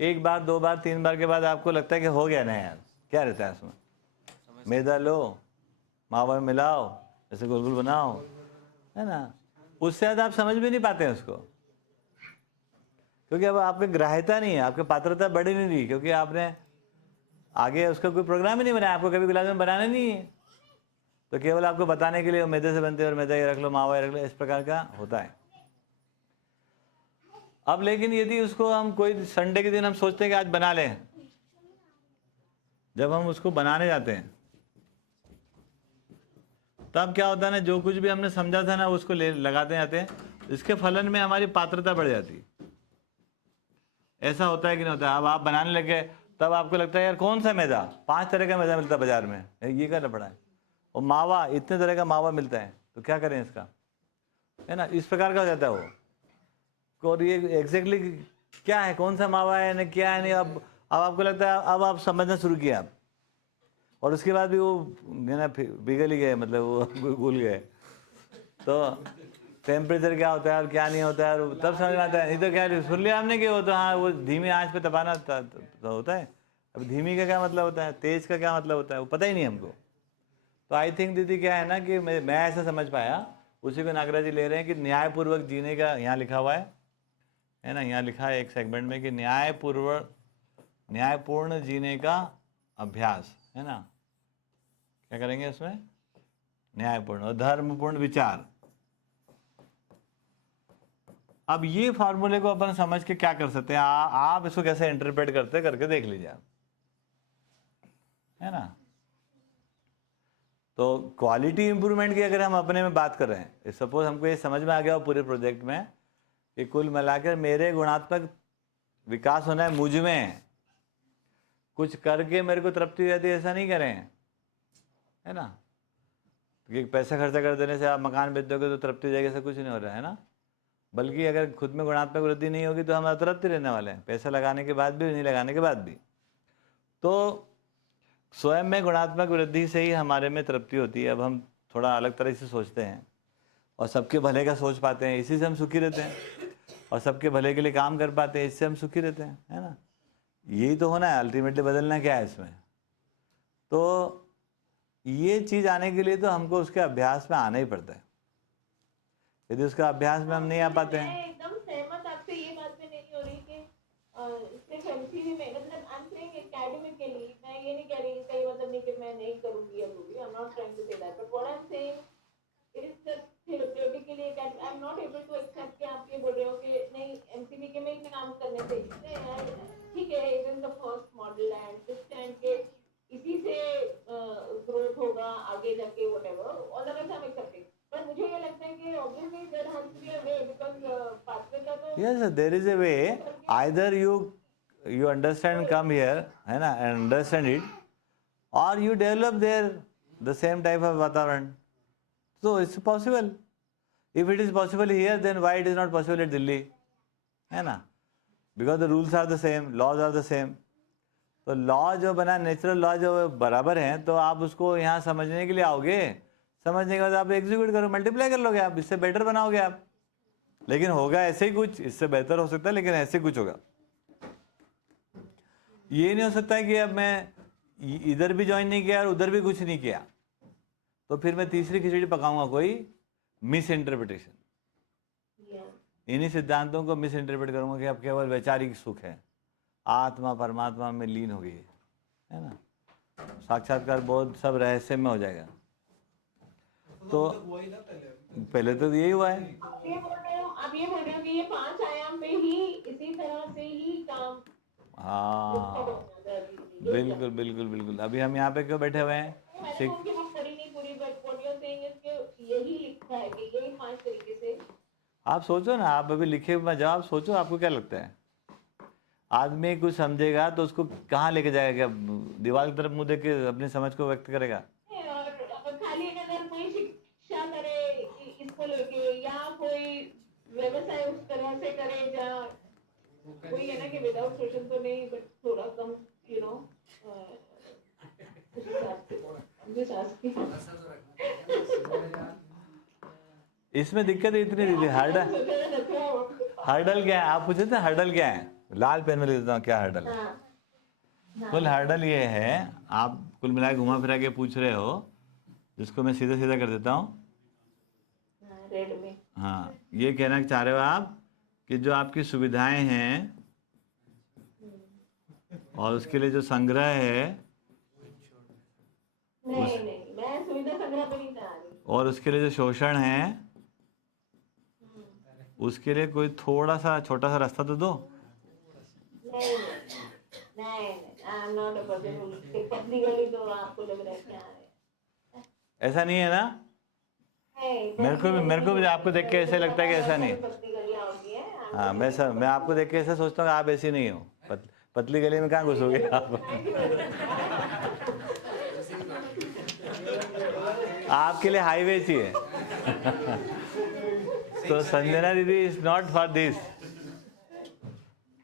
एक बार, दो बार, तीन बार के बाद आपको लगता है कि हो गया ना यार, क्या रहता है उसमें? मैदा लो, मावा मिलाओ, ऐसे गोल गोल बनाओ, है ना। उससे ज़्यादा आप समझ भी नहीं पाते हैं उसको, क्योंकि अब आपकी ग्राह्यता नहीं है, आपकी पात्रता बढ़ी नहीं रही, क्योंकि आपने आगे उसका कोई प्रोग्राम ही नहीं बनाया। आपको कभी गुलाब जामुन बनाना नहीं है, तो केवल आपको बताने के लिए मैदे से बनते हैं और मैदा ये रख लो, मावा ये रख लो, इस प्रकार का होता है। अब लेकिन यदि उसको हम कोई संडे के दिन हम सोचते हैं कि आज बना लें, जब हम उसको बनाने जाते हैं तब क्या होता है ना, जो कुछ भी हमने समझा था ना उसको ले लगाते जाते हैं, इसके फलन में हमारी पात्रता बढ़ जाती है। ऐसा होता है कि नहीं होता? अब आप बनाने लगे तब आपको लगता है यार कौन सा मैदा, 5 तरह का मैदा मिलता है बाजार में, ये करना पड़ा है। और मावा, इतने तरह का मावा मिलता है, तो क्या करें इसका, है ना। इस प्रकार का हो जाता है वो। और ये एग्जैक्टली क्या है, कौन सा मावा है ना, क्या है नहीं। अब आपको लगता है, अब आप समझना शुरू किया आप, और उसके बाद भी वो है ना पिघल ही गए, मतलब वो घुल गए। तो टेम्परेचर क्या होता है और क्या नहीं होता है, और तब समझ में आता है। नहीं तो क्या सुन लिया हमने कि वो तो हाँ वो धीमी आंच पे तपाना तो होता है। अब धीमी का क्या मतलब होता है, तेज का क्या मतलब होता है, वो पता ही नहीं हमको। तो आई थिंक दीदी क्या है ना कि मैं ऐसा समझ पाया, उसी को नागराज जी ले रहे हैं कि न्यायपूर्वक जीने का यहाँ लिखा हुआ है ना। यहाँ लिखा है एक सेगमेंट में कि न्यायपूर्ण जीने का अभ्यास, है ना। क्या करेंगे उसमें? न्यायपूर्ण और धर्मपूर्ण विचार। अब ये फॉर्मूले को अपन समझ के क्या कर सकते हैं, आप इसको कैसे इंटरप्रेट करते करके देख लीजिए आप, है ना। तो क्वालिटी इंप्रूवमेंट की अगर हम अपने में बात कर रहे हैं, सपोज हमको ये समझ में आ गया हो पूरे प्रोजेक्ट में कि कुल मिलाकर मेरे गुणात्मक विकास होना है मुझ में, कुछ करके मेरे को तृप्ति रहती है, ऐसा नहीं करें, है ना। क्योंकि पैसा खर्चा कर देने से आप मकान बेच दोगे तो तृप्ति जाएगी, ऐसा कुछ नहीं हो रहा है ना। बल्कि अगर खुद में गुणात्मक वृद्धि नहीं होगी तो हम अतृप्त रहने वाले हैं, पैसा लगाने के बाद भी, नहीं लगाने के बाद भी। तो स्वयं में गुणात्मक वृद्धि से ही हमारे में तृप्ति होती है। अब हम थोड़ा अलग तरह से सोचते हैं और सबके भले का सोच पाते हैं, इसी से हम सुखी रहते हैं, और सबके भले के लिए काम कर पाते हैं, इससे हम सुखी रहते हैं, है ना। यही तो होना है अल्टीमेटली, बदलना क्या है इसमें। तो ये चीज आने के लिए तो हमको उसके अभ्यास में आना ही पड़ता है। यदि उसका अभ्यास में हम नहीं आ पाते हैं। मैं एकदम सहमत आपसे ये बात में नहीं हो रही कि सिर्फ एमसीवी में, मतलब आई एम सेइंग एकेडमिकली, मैं ये नहीं कह रही इसका ये मतलब नहीं कि मैं नहीं करूंगी अब भी, I am not trying to say that, but what I am saying it is just theoretically I am not able to accept कि आप ये बोल रहे हो कि नहीं एमसीवी के में ही काम करने चाहिए। ठीक है, it is the first model and understand के इसी से ग्रोथ होगा आगे जाके, whatever all the ways I am accepting. पर मुझे ये लगता है कि obviously there has to be a way because pathway का तो Yes, there is a way. Either you understand, come here, है ना, and understand it, or you develop there the same type of वातावरण. So it's possible. If it is possible here, then why it is not possible at Delhi? है ना? Because the rules are the same, laws are the same. तो law जो बना, natural law जो बराबर हैं, तो आप उसको यहाँ समझने के लिए आओगे, समझने के बाद आप एग्जीक्यूट करो, मल्टीप्लाई कर लोगे, आप इससे बेटर बनाओगे आप। लेकिन होगा ऐसे ही कुछ, इससे बेहतर हो सकता है लेकिन ऐसे कुछ होगा। ये नहीं हो सकता है कि अब मैं इधर भी ज्वाइन नहीं किया और उधर भी कुछ नहीं किया, तो फिर मैं तीसरी खिचड़ी पकाऊंगा, कोई मिस इंटरप्रिटेशन। इन्हीं सिद्धांतों को मिस इंटरप्रेट करूंगा कि अब केवल वैचारिक सुख है, आत्मा परमात्मा में लीन हो गई है ना, साक्षात्कार बोध सब रहस्य में हो जाएगा। तो पहले तो यही हुआ है। आप ये बोल रहे हो कि ये 5 आयाम में ही इसी तरह से ही काम। हाँ बिल्कुल बिल्कुल बिल्कुल। अभी हम यहाँ पे क्यों बैठे हुए हैं? मैंने उनकी बुक पढ़ी नहीं पूरी, but what you are saying is कि यही लिखा है कि यही 5 तरीके से। आप सोचो ना, आप अभी लिखे हुए जवाब सोचो, आपको क्या लगता है? आदमी कुछ समझेगा तो उसको कहाँ लेके जाएगा? क्या दीवार की तरफ मुंह देख के अपनी समझ को व्यक्त करेगा? और खाली अगर कोई शिक्षा करे इसको लेके या कोई व्यवसाय उस तरह से करे जहाँ कोई है ना कि विदाउट शोषण तो नहीं, बट थोड़ा कम यू नो इसमें दिक्कत इतनी थी, हर्डल क्या है? आप पूछे थे हर्डल क्या है? लाल पेन में लिख देता हूँ क्या हर्डल है। कुल हर्डल ये है, आप कुल मिला घुमा फिरा के पूछ रहे हो, जिसको मैं सीधा सीधा कर देता हूँ। रेड में हाँ, ये कहना चाह रहे हो आप कि जो आपकी सुविधाएं हैं और उसके लिए जो संग्रह है, नहीं मैं सुविधा संग्रह पे नहीं चाह रही, और उसके लिए जो शोषण है, उसके लिए कोई थोड़ा सा छोटा सा रास्ता तो दो। नहीं आई am not a person who पतली गली तो आपको लग रहा है क्या है, ऐसा नहीं है ना? मेरे को भी आपको देख के ऐसे लगता है कि ऐसा नहीं। पतली गलियां होती हैं। हाँ, मैं आपको देख के ऐसा सोचता हूँ आप ऐसी नहीं हो। पतली गली में कहाँ घुसोगे आप? आपके लिए हाईवे चाहिए। तो संजना दीदी इज नॉट फॉर दिस।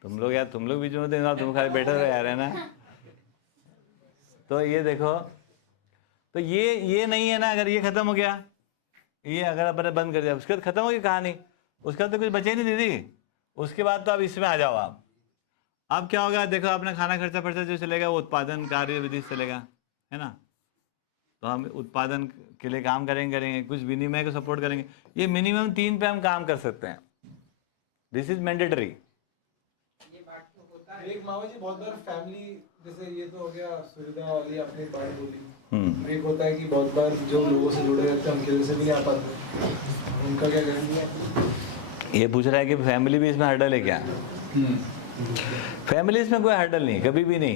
तुम लोग यार, तुम लोग बीच में तो तुम खाली बैठे रहे यार, है ना? तो ये देखो, तो ये नहीं है ना। अगर ये खत्म हो गया, ये अगर अपन बंद कर दिया, उसके बाद खत्म हो गई कहानी, उसके बाद तो कुछ बचे नहीं दीदी। उसके बाद तो अब इसमें आ जाओ आप। अब क्या होगा देखो, अपना खाना खर्चा खर्चा जो चलेगा वो उत्पादन कार्य विधि से चलेगा, है ना? तो हम उत्पादन के लिए काम करेंगे, कुछ विनिमय को सपोर्ट करेंगे। ये मिनिमम 3 पे हम काम कर सकते हैं। This is mandatory. एक मामा जी बहुत बार फैमिली, जैसे ये तो हो गया सुविधा वाली आपने बात बोली, एक होता है कि बहुत बार जो लोगों से जुड़े रहते हैं उनकी वजह से नहीं आ पाते, उनका क्या करेंगे? ये पूछ रहा है कि फैमिली भी इसमें हर्डल है क्या? फैमिली इसमें कोई हर्डल नहीं, कभी भी नहीं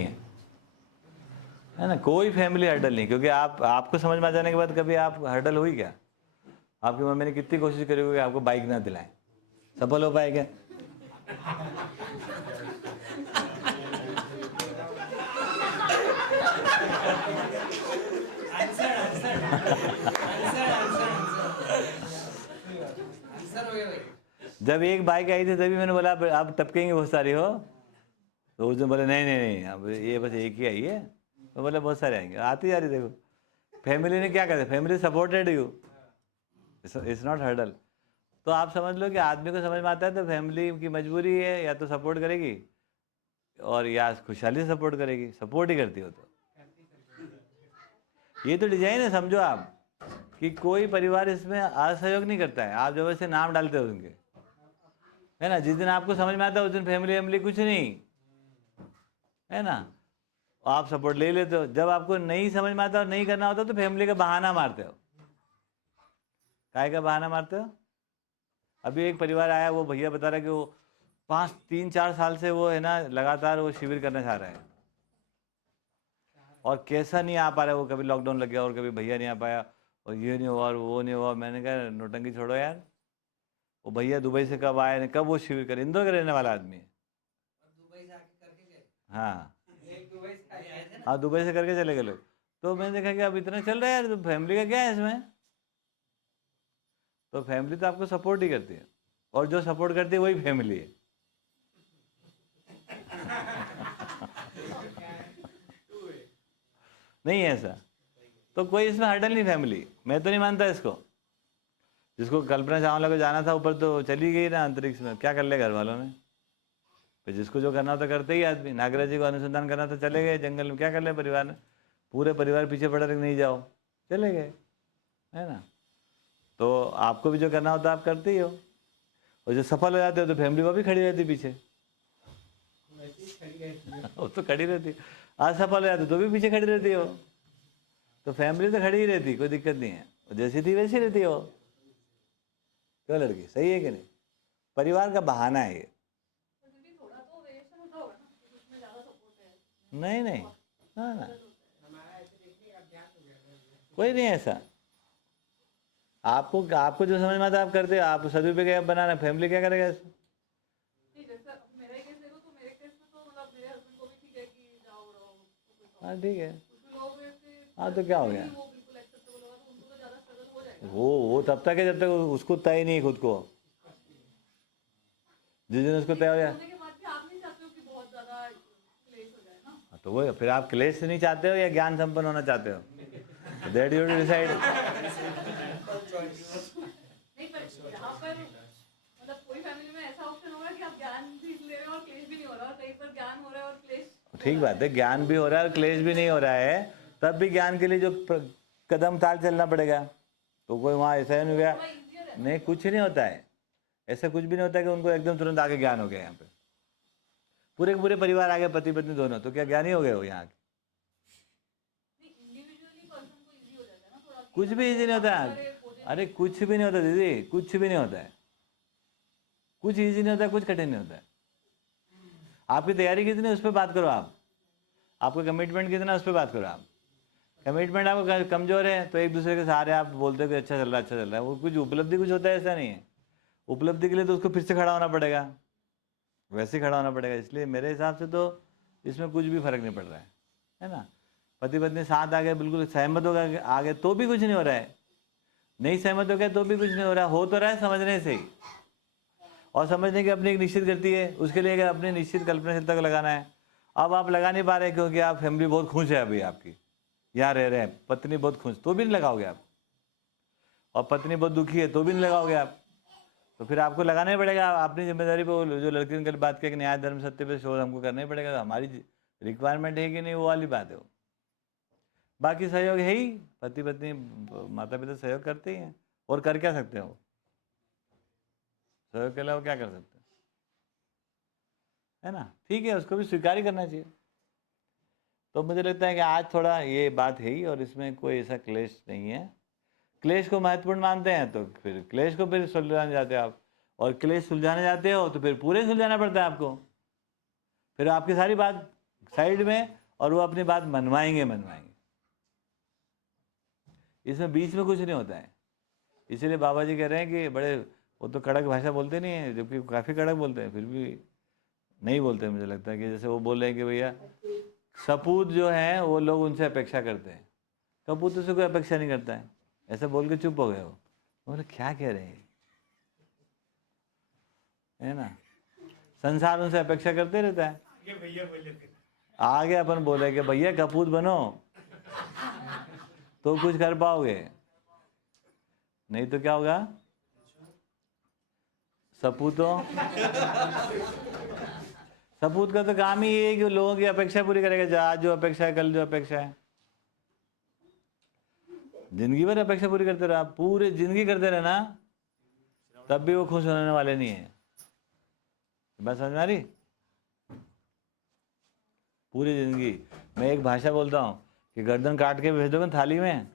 है ना? कोई फैमिली हर्डल नहीं, क्योंकि आपको समझ में आ जाने के बाद कभी आप हर्डल हुई क्या? आपकी मम्मी ने कितनी कोशिश करी होगी आपको बाइक ना दिलाएं, सफल हो पाए क्या? जब एक बाइक आई थी तभी मैंने बोला आप टपकेंगे बहुत सारी हो, तो उसने बोले नहीं अब ये बस एक ही आई है। तो बोले बहुत सारे आएंगे, आती जा रही। देखो फैमिली ने क्या कहते हैं, family supported you, it's not hurdle. तो आप समझ लो कि आदमी को समझ में आता है तो फैमिली की मजबूरी है, या तो सपोर्ट करेगी और या खुशहाली से सपोर्ट करेगी, सपोर्ट ही करती हो। तो ये तो डिजाइन है, समझो आप कि कोई परिवार इसमें असहयोग नहीं करता है, आप जब से नाम डालते हो उनके, है ना। जिस दिन आपको समझ में आता है उस दिन फैमिली वैमिली कुछ नहीं, है ना। आप सपोर्ट ले लेते हो, जब आपको नहीं समझ में आता और नहीं करना होता तो फैमिली का बहाना मारते हो। काय का बहाना मारते हो? अभी एक परिवार आया, वो भैया बता रहा है कि वो 3-4 साल से वो है ना लगातार वो शिविर करना चाह रहा है और कैसा नहीं आ पा रहा है वो, कभी लॉकडाउन लग गया और कभी भैया नहीं आ पाया और ये नहीं हुआ और वो नहीं हुआ। मैंने कहा नोटंकी छोड़ो यार, वो भैया दुबई से कब आए, कब वो शिविर करे, इंदौर का रहने वाला आदमी है। और दुबई से आके करके गए। हाँ एक दुबई से आए थे ना। हाँ, दुबई से करके चले गए लोग। तो मैंने देखा कि अब इतना चल रहा है यार, तो फैमिली का क्या है इसमें? तो फैमिली तो आपको सपोर्ट ही करती है, और जो सपोर्ट करती है वही फैमिली है। नहीं है ऐसा, तो कोई इसमें हर्डल नहीं फैमिली, मैं तो नहीं मानता इसको। जिसको कल्पना चावला को जाना था ऊपर तो चली गई ना अंतरिक्ष में, क्या कर ले घर वालों ने? फिर जिसको जो करना होता करते ही आदमी। नागराज जी को अनुसंधान करना तो चले गए जंगल में, क्या कर ले परिवार ने? पूरे परिवार पीछे पड़ा रहे, नहीं जाओ, चले गए, है ना। तो आपको भी जो करना होता आप करते ही हो, और जो सफल हो जाते हो तो फैमिली वो भी खड़ी रहती पीछे। वो तो खड़ी रहती, असफल हो जाते तो भी पीछे खड़ी रहती हो। तो फैमिली तो खड़ी ही रहती, कोई दिक्कत नहीं है, जैसी थी वैसी रहती हो। क्यों लड़की, सही है कि नहीं? परिवार का बहाना है ये। नहीं नहीं, ना ना, कोई नहीं ऐसा। आपको आपको जो समझ में आता है आप करते हो, आप सदुपयोग बनाना, फैमिली क्या करेगा इसमें? हाँ ठीक है, हाँ तो क्या हो गया, वो तब तक है जब तक उसको तय नहीं खुद को। जिस दिन उसको तय हो जाए, तो वो फिर आप क्लेश नहीं चाहते हो या ज्ञान संपन्न होना चाहते हो? That you decide. नहीं, पर यहाँ पर मतलब कोई फैमिली में ऐसा ऑप्शन होगा कि आप ज्ञान भी ले रहे हो और क्लेश भी नहीं हो रहा, और कहीं पर ज्ञान हो रहा है और क्लेश। ठीक बात है, ज्ञान भी हो रहा है और क्लेश भी नहीं हो रहा है, तब भी ज्ञान के लिए जो कदम ताल चलना पड़ेगा। तो कोई वहाँ ऐसा नहीं हो गया, नहीं कुछ नहीं होता है, ऐसा कुछ भी नहीं होता है कि उनको एकदम तुरंत आगे ज्ञान हो गया। यहाँ पे पूरे के पूरे परिवार आ गए, पति पत्नी दोनों, तो क्या ज्ञानी हो गए हो यहाँ के? कुछ भी इजी नहीं होता है। अरे कुछ भी नहीं होता दीदी, कुछ भी नहीं होता है, कुछ इजी नहीं होता है, कुछ कठिन नहीं होता है। आपकी तैयारी कितनी है उस पर बात करो, आपका कमिटमेंट कितना है उस पर बात करो। आप कमिटमेंट आपका कमजोर है तो एक दूसरे के सहारे आप बोलते हो कि अच्छा चल रहा है, अच्छा चल रहा है, वो कुछ उपलब्धि कुछ होता है, ऐसा नहीं है। उपलब्धि के लिए तो उसको फिर से खड़ा होना पड़ेगा, वैसे ही खड़ा होना पड़ेगा। इसलिए मेरे हिसाब से तो इसमें कुछ भी फर्क नहीं पड़ रहा है ना। पति पत्नी साथ आ गए, बिल्कुल सहमत हो गए आगे, तो भी कुछ नहीं हो रहा है। नहीं सहमत हो गया तो भी कुछ नहीं हो रहा, हो तो रहा है समझने से ही। और समझने की अपनी एक निश्चित गलती है, उसके लिए अपनी निश्चित कल्पनाशीलता को लगाना है। अब आप लगा नहीं पा रहे क्योंकि आप फैमिली बहुत खुश है अभी आपकी, यहाँ रह रहे हैं, पत्नी बहुत खुश, तो भी नहीं लगाओगे आप। और पत्नी बहुत दुखी है तो भी नहीं लगाओगे आप। तो फिर आपको लगाना ही पड़ेगा अपनी जिम्मेदारी पे। जो लड़की ने कल बात किया कि न्याय धर्म सत्य पे शोध हमको करना ही पड़ेगा, तो हमारी रिक्वायरमेंट है कि नहीं, वो वाली बात है वो। बाकी सहयोग है ही, पति पत्नी माता पिता सहयोग करते ही हैं, और कर क्या सकते हो? सहयोग के अलावा क्या कर सकते है ना। ठीक है, उसको भी स्वीकार ही करना चाहिए। तो मुझे लगता है कि आज थोड़ा ये बात है ही, और इसमें कोई ऐसा क्लेश नहीं है। क्लेश को महत्वपूर्ण मानते हैं तो फिर क्लेश को फिर सुलझाने जाते हो आप, और क्लेश सुलझाने जाते हो तो फिर पूरे सुलझाना पड़ता है आपको। फिर आपकी सारी बात साइड में, और वो अपनी बात मनवाएंगे। इसमें बीच में कुछ नहीं होता है। इसीलिए बाबा जी कह रहे हैं कि बड़े, वो तो कड़क भाषा बोलते नहीं है, जबकि काफ़ी कड़क बोलते हैं, फिर भी नहीं बोलते। मुझे लगता है कि जैसे वो बोल रहे हैं कि भैया सपूत जो है वो लोग उनसे अपेक्षा करते हैं, कपूत से कोई अपेक्षा नहीं करता है। ऐसे बोल के चुप हो गए वो, बोले क्या कह रहे हैं, है ना। संसार उनसे अपेक्षा करते रहता है। आगे अपन बोले कि भैया कपूत बनो तो कुछ कर पाओगे, नहीं तो क्या होगा? सपूत का तो काम ही ये है कि लोगों की अपेक्षा पूरी करेगा। आज जो अपेक्षा है, कल जो अपेक्षा है, जिंदगी भर अपेक्षा पूरी करते रहो आप, पूरी जिंदगी करते रहना, तब भी वो खुश होने वाले नहीं है। बात समझ में आ रही? पूरी जिंदगी मैं एक भाषा बोलता हूँ कि गर्दन काट के भेज दोगे थाली में,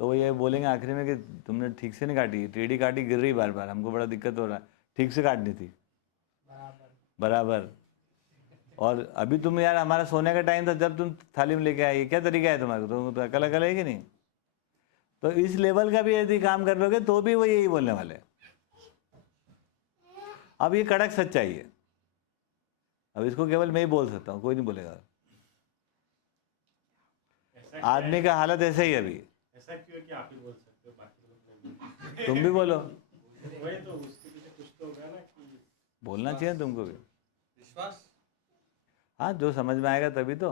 तो वो ये बोलेंगे आखिरी में कि तुमने ठीक से नहीं काटी, टेढ़ी काटी, गिर रही बार बार, हमको बड़ा दिक्कत हो रहा है, ठीक से काटनी थी बराबर। और अभी तुम यार, हमारा सोने का टाइम था जब तुम थाली में लेके आए, ये क्या तरीका है तुम्हारा? तो अकल अकल है कि नहीं? तो इस लेवल का भी यदि काम कर लोगे तो भी वो यही बोलने वाले हैं। अब ये कड़क सच्चाई है, अब इसको केवल मैं ही बोल सकता हूँ, कोई नहीं बोलेगा। आदमी का हालत ऐसा ही है अभी। ऐसा क्यों है कि आप ही बोल सकते हो, बाकी लोग नहीं? तुम भी बोलो, वही तो, उसके पीछे कुछ तो होगा ना कि बोलना चाहिए तुमको भी। विश्वास। हाँ, जो समझ में आएगा तभी तो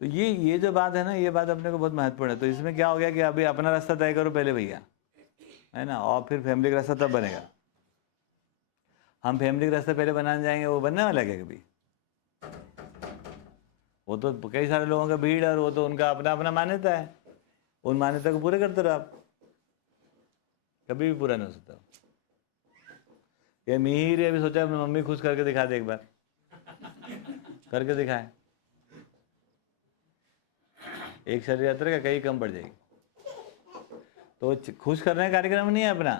ये जो बात है ना, ये बात अपने को बहुत महत्वपूर्ण है। तो इसमें क्या हो गया कि अभी अपना रास्ता तय करो पहले भैया, है ना, और फिर फैमिली का रास्ता तब बनेगा। हम फैमिली का रास्ता पहले बनाने जाएंगे, वो बनने वाला है क्या कभी? वो तो कई सारे लोगों का भीड़ है, और वो तो उनका अपना अपना मान्यता है, उन मान्यता को पूरे करते रहो आप, कभी भी पूरा नहीं हो सकता। ये मिहिर ये भी सोचा अपनी मम्मी खुश करके दिखा दे, एक बार करके दिखाए, एक शरीर यात्रा का कहीं कम पड़ जाएगी। तो खुश करने का कार्यक्रम नहीं है अपना,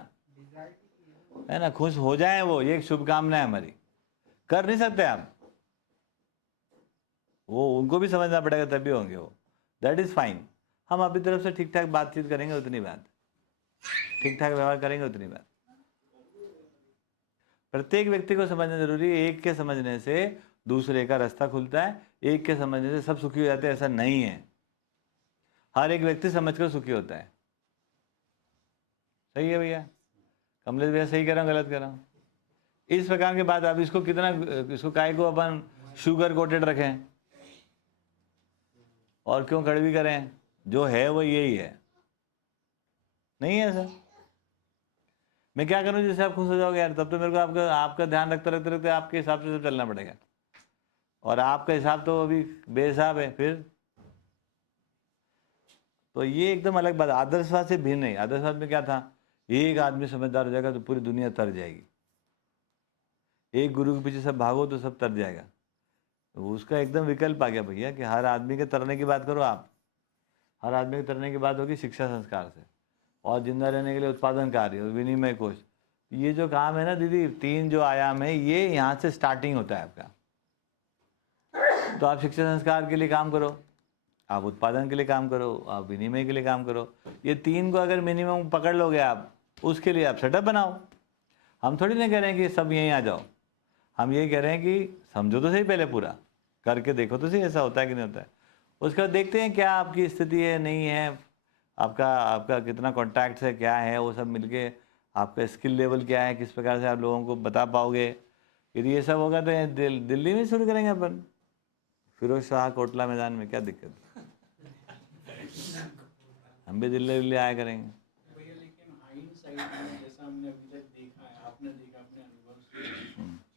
है ना, खुश हो जाए वो, ये एक शुभकामना है हमारी। कर नहीं सकते आप, वो उनको भी समझना पड़ेगा तभी होंगे वो, दैट इज फाइन। हम अपनी तरफ से ठीक ठाक बातचीत करेंगे, उतनी बात, ठीक ठाक व्यवहार करेंगे, उतनी बात। प्रत्येक व्यक्ति को समझना जरूरी है। एक के समझने से दूसरे का रास्ता खुलता है, एक के समझने से सब सुखी हो जाते हैं, ऐसा नहीं है। हर एक व्यक्ति समझकर सुखी होता है। सही है भैया? कमलेश भैया सही कह रहा हूँ, गलत कह रहा हूँ? इस प्रकार के बात, आप इसको कितना, इसको काय को अपन शुगर कोटेड रखें और क्यों कड़वी करें? जो है वो यही है, नहीं है ऐसा? मैं क्या करूं जिससे आप खुश हो जाओगे यार? तब तो मेरे को आपका ध्यान रखते रखते रखते आपके हिसाब से सब चलना पड़ेगा, और आपका हिसाब तो अभी बेहिसाब है फिर। तो ये एकदम अलग बात, आदर्शवाद से भिन्न नहीं। आदर्शवाद में क्या था? एक आदमी समझदार हो जाएगा तो पूरी दुनिया तर जाएगी, एक गुरु के पीछे सब भागो तो सब तर जाएगा। तो उसका एकदम विकल्प आ गया भैया कि हर आदमी के तरने की बात करो आप। हर आदमी के तरने की बात होगी शिक्षा संस्कार से, और जिंदा रहने के लिए उत्पादन कार्य, विनिमय कोष। ये जो काम है ना दीदी, 3 जो आयाम है, ये यहाँ से स्टार्टिंग होता है आपका। तो आप शिक्षा संस्कार के लिए काम करो, आप उत्पादन के लिए काम करो, आप विनिमय के लिए काम करो। ये 3 को अगर मिनिमम पकड़ लोगे आप, उसके लिए आप सेटअप बनाओ। हम थोड़ी नहीं कह रहे हैं कि सब यहीं आ जाओ, हम ये कह रहे हैं कि समझो तो सही, पहले पूरा करके देखो तो सही ऐसा होता है कि नहीं होता है। उसके बाद देखते हैं क्या आपकी स्थिति है, नहीं है, आपका कितना कॉन्टैक्ट है, क्या है, वो सब मिलके आपका स्किल लेवल क्या है, किस प्रकार से आप लोगों को बता पाओगे। यदि ये सब होगा तो दिल्ली में शुरू करेंगे अपन, फिरोज शाह कोटला मैदान में, क्या दिक्कत? हम भी दिल्ली आया करेंगे। भैया लेकिन हाइंडसाइट में जैसा हमने अभी तक देखा है, आपने देखा अपने अनुभव से,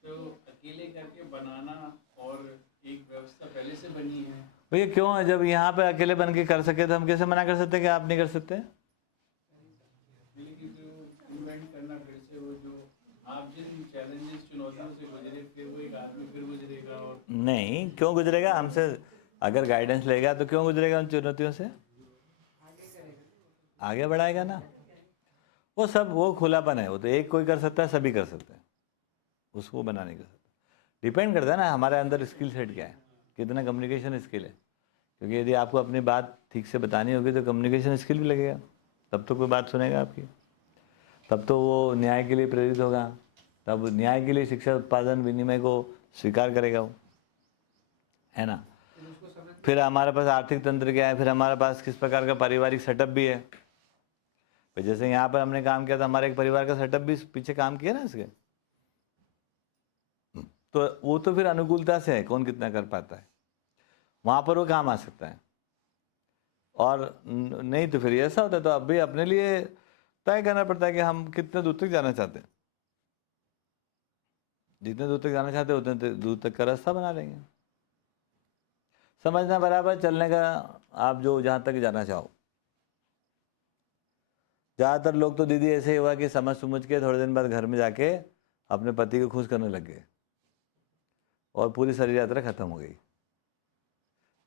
तो अकेले करके बनाना और एक व्यवस्था पहले से बनी है। भैया क्यों है, जब यहाँ पे अकेले बन के कर सके तो हम कैसे मना कर सकते हैं कि आप नहीं कर सकते? लेकिन जो इन्वेंट करना फिर से, वो जो आप जिन चैलेंजेस चुनौतियों से गुजरे, फिर वो एक आदमी फिर गुजरेगा। और नहीं, क्यों गुजरेगा? हमसे अगर गाइडेंस लेगा तो क्यों गुजरेगा उन चुनौतियों से? आगे बढ़ाएगा ना। वो सब वो खुलापन है, वो तो एक कोई कर सकता है, सभी कर सकते हैं, उसको बना नहीं कर सकता। डिपेंड करता है ना हमारे अंदर स्किल सेट क्या है, कितना कम्युनिकेशन स्किल है। क्योंकि यदि आपको अपनी बात ठीक से बतानी होगी तो कम्युनिकेशन स्किल भी लगेगा, तब तो कोई बात सुनेगा आपकी, तब तो वो न्याय के लिए प्रेरित होगा, तब न्याय के लिए शिक्षा उत्पादन विनिमय को स्वीकार करेगा वो, है ना। फिर हमारे पास आर्थिक तंत्र क्या है, फिर हमारे पास किस प्रकार का पारिवारिक सेटअप भी है। फिर जैसे यहाँ पर हमने काम किया था, हमारे एक परिवार का सेटअप भी पीछे काम किया ना इसके, तो वो तो फिर अनुकूलता से है, कौन कितना कर पाता है, वहाँ पर वो काम आ सकता है। और नहीं तो फिर ऐसा होता है, तो अब भी अपने लिए तय करना पड़ता है कि हम कितने दूर तक जाना चाहते हैं। जितने दूर तक जाना चाहते हैं उतने दूर तक का रास्ता बना लेंगे। समझना बराबर, चलने का आप जो जहाँ तक जाना चाहो, ज़्यादातर लोग तो दीदी ऐसे ही हुआ कि समझ समझ के थोड़े दिन बाद घर में जाके अपने पति को खुश करने लग गए और पूरी शरीर यात्रा खत्म हो गई।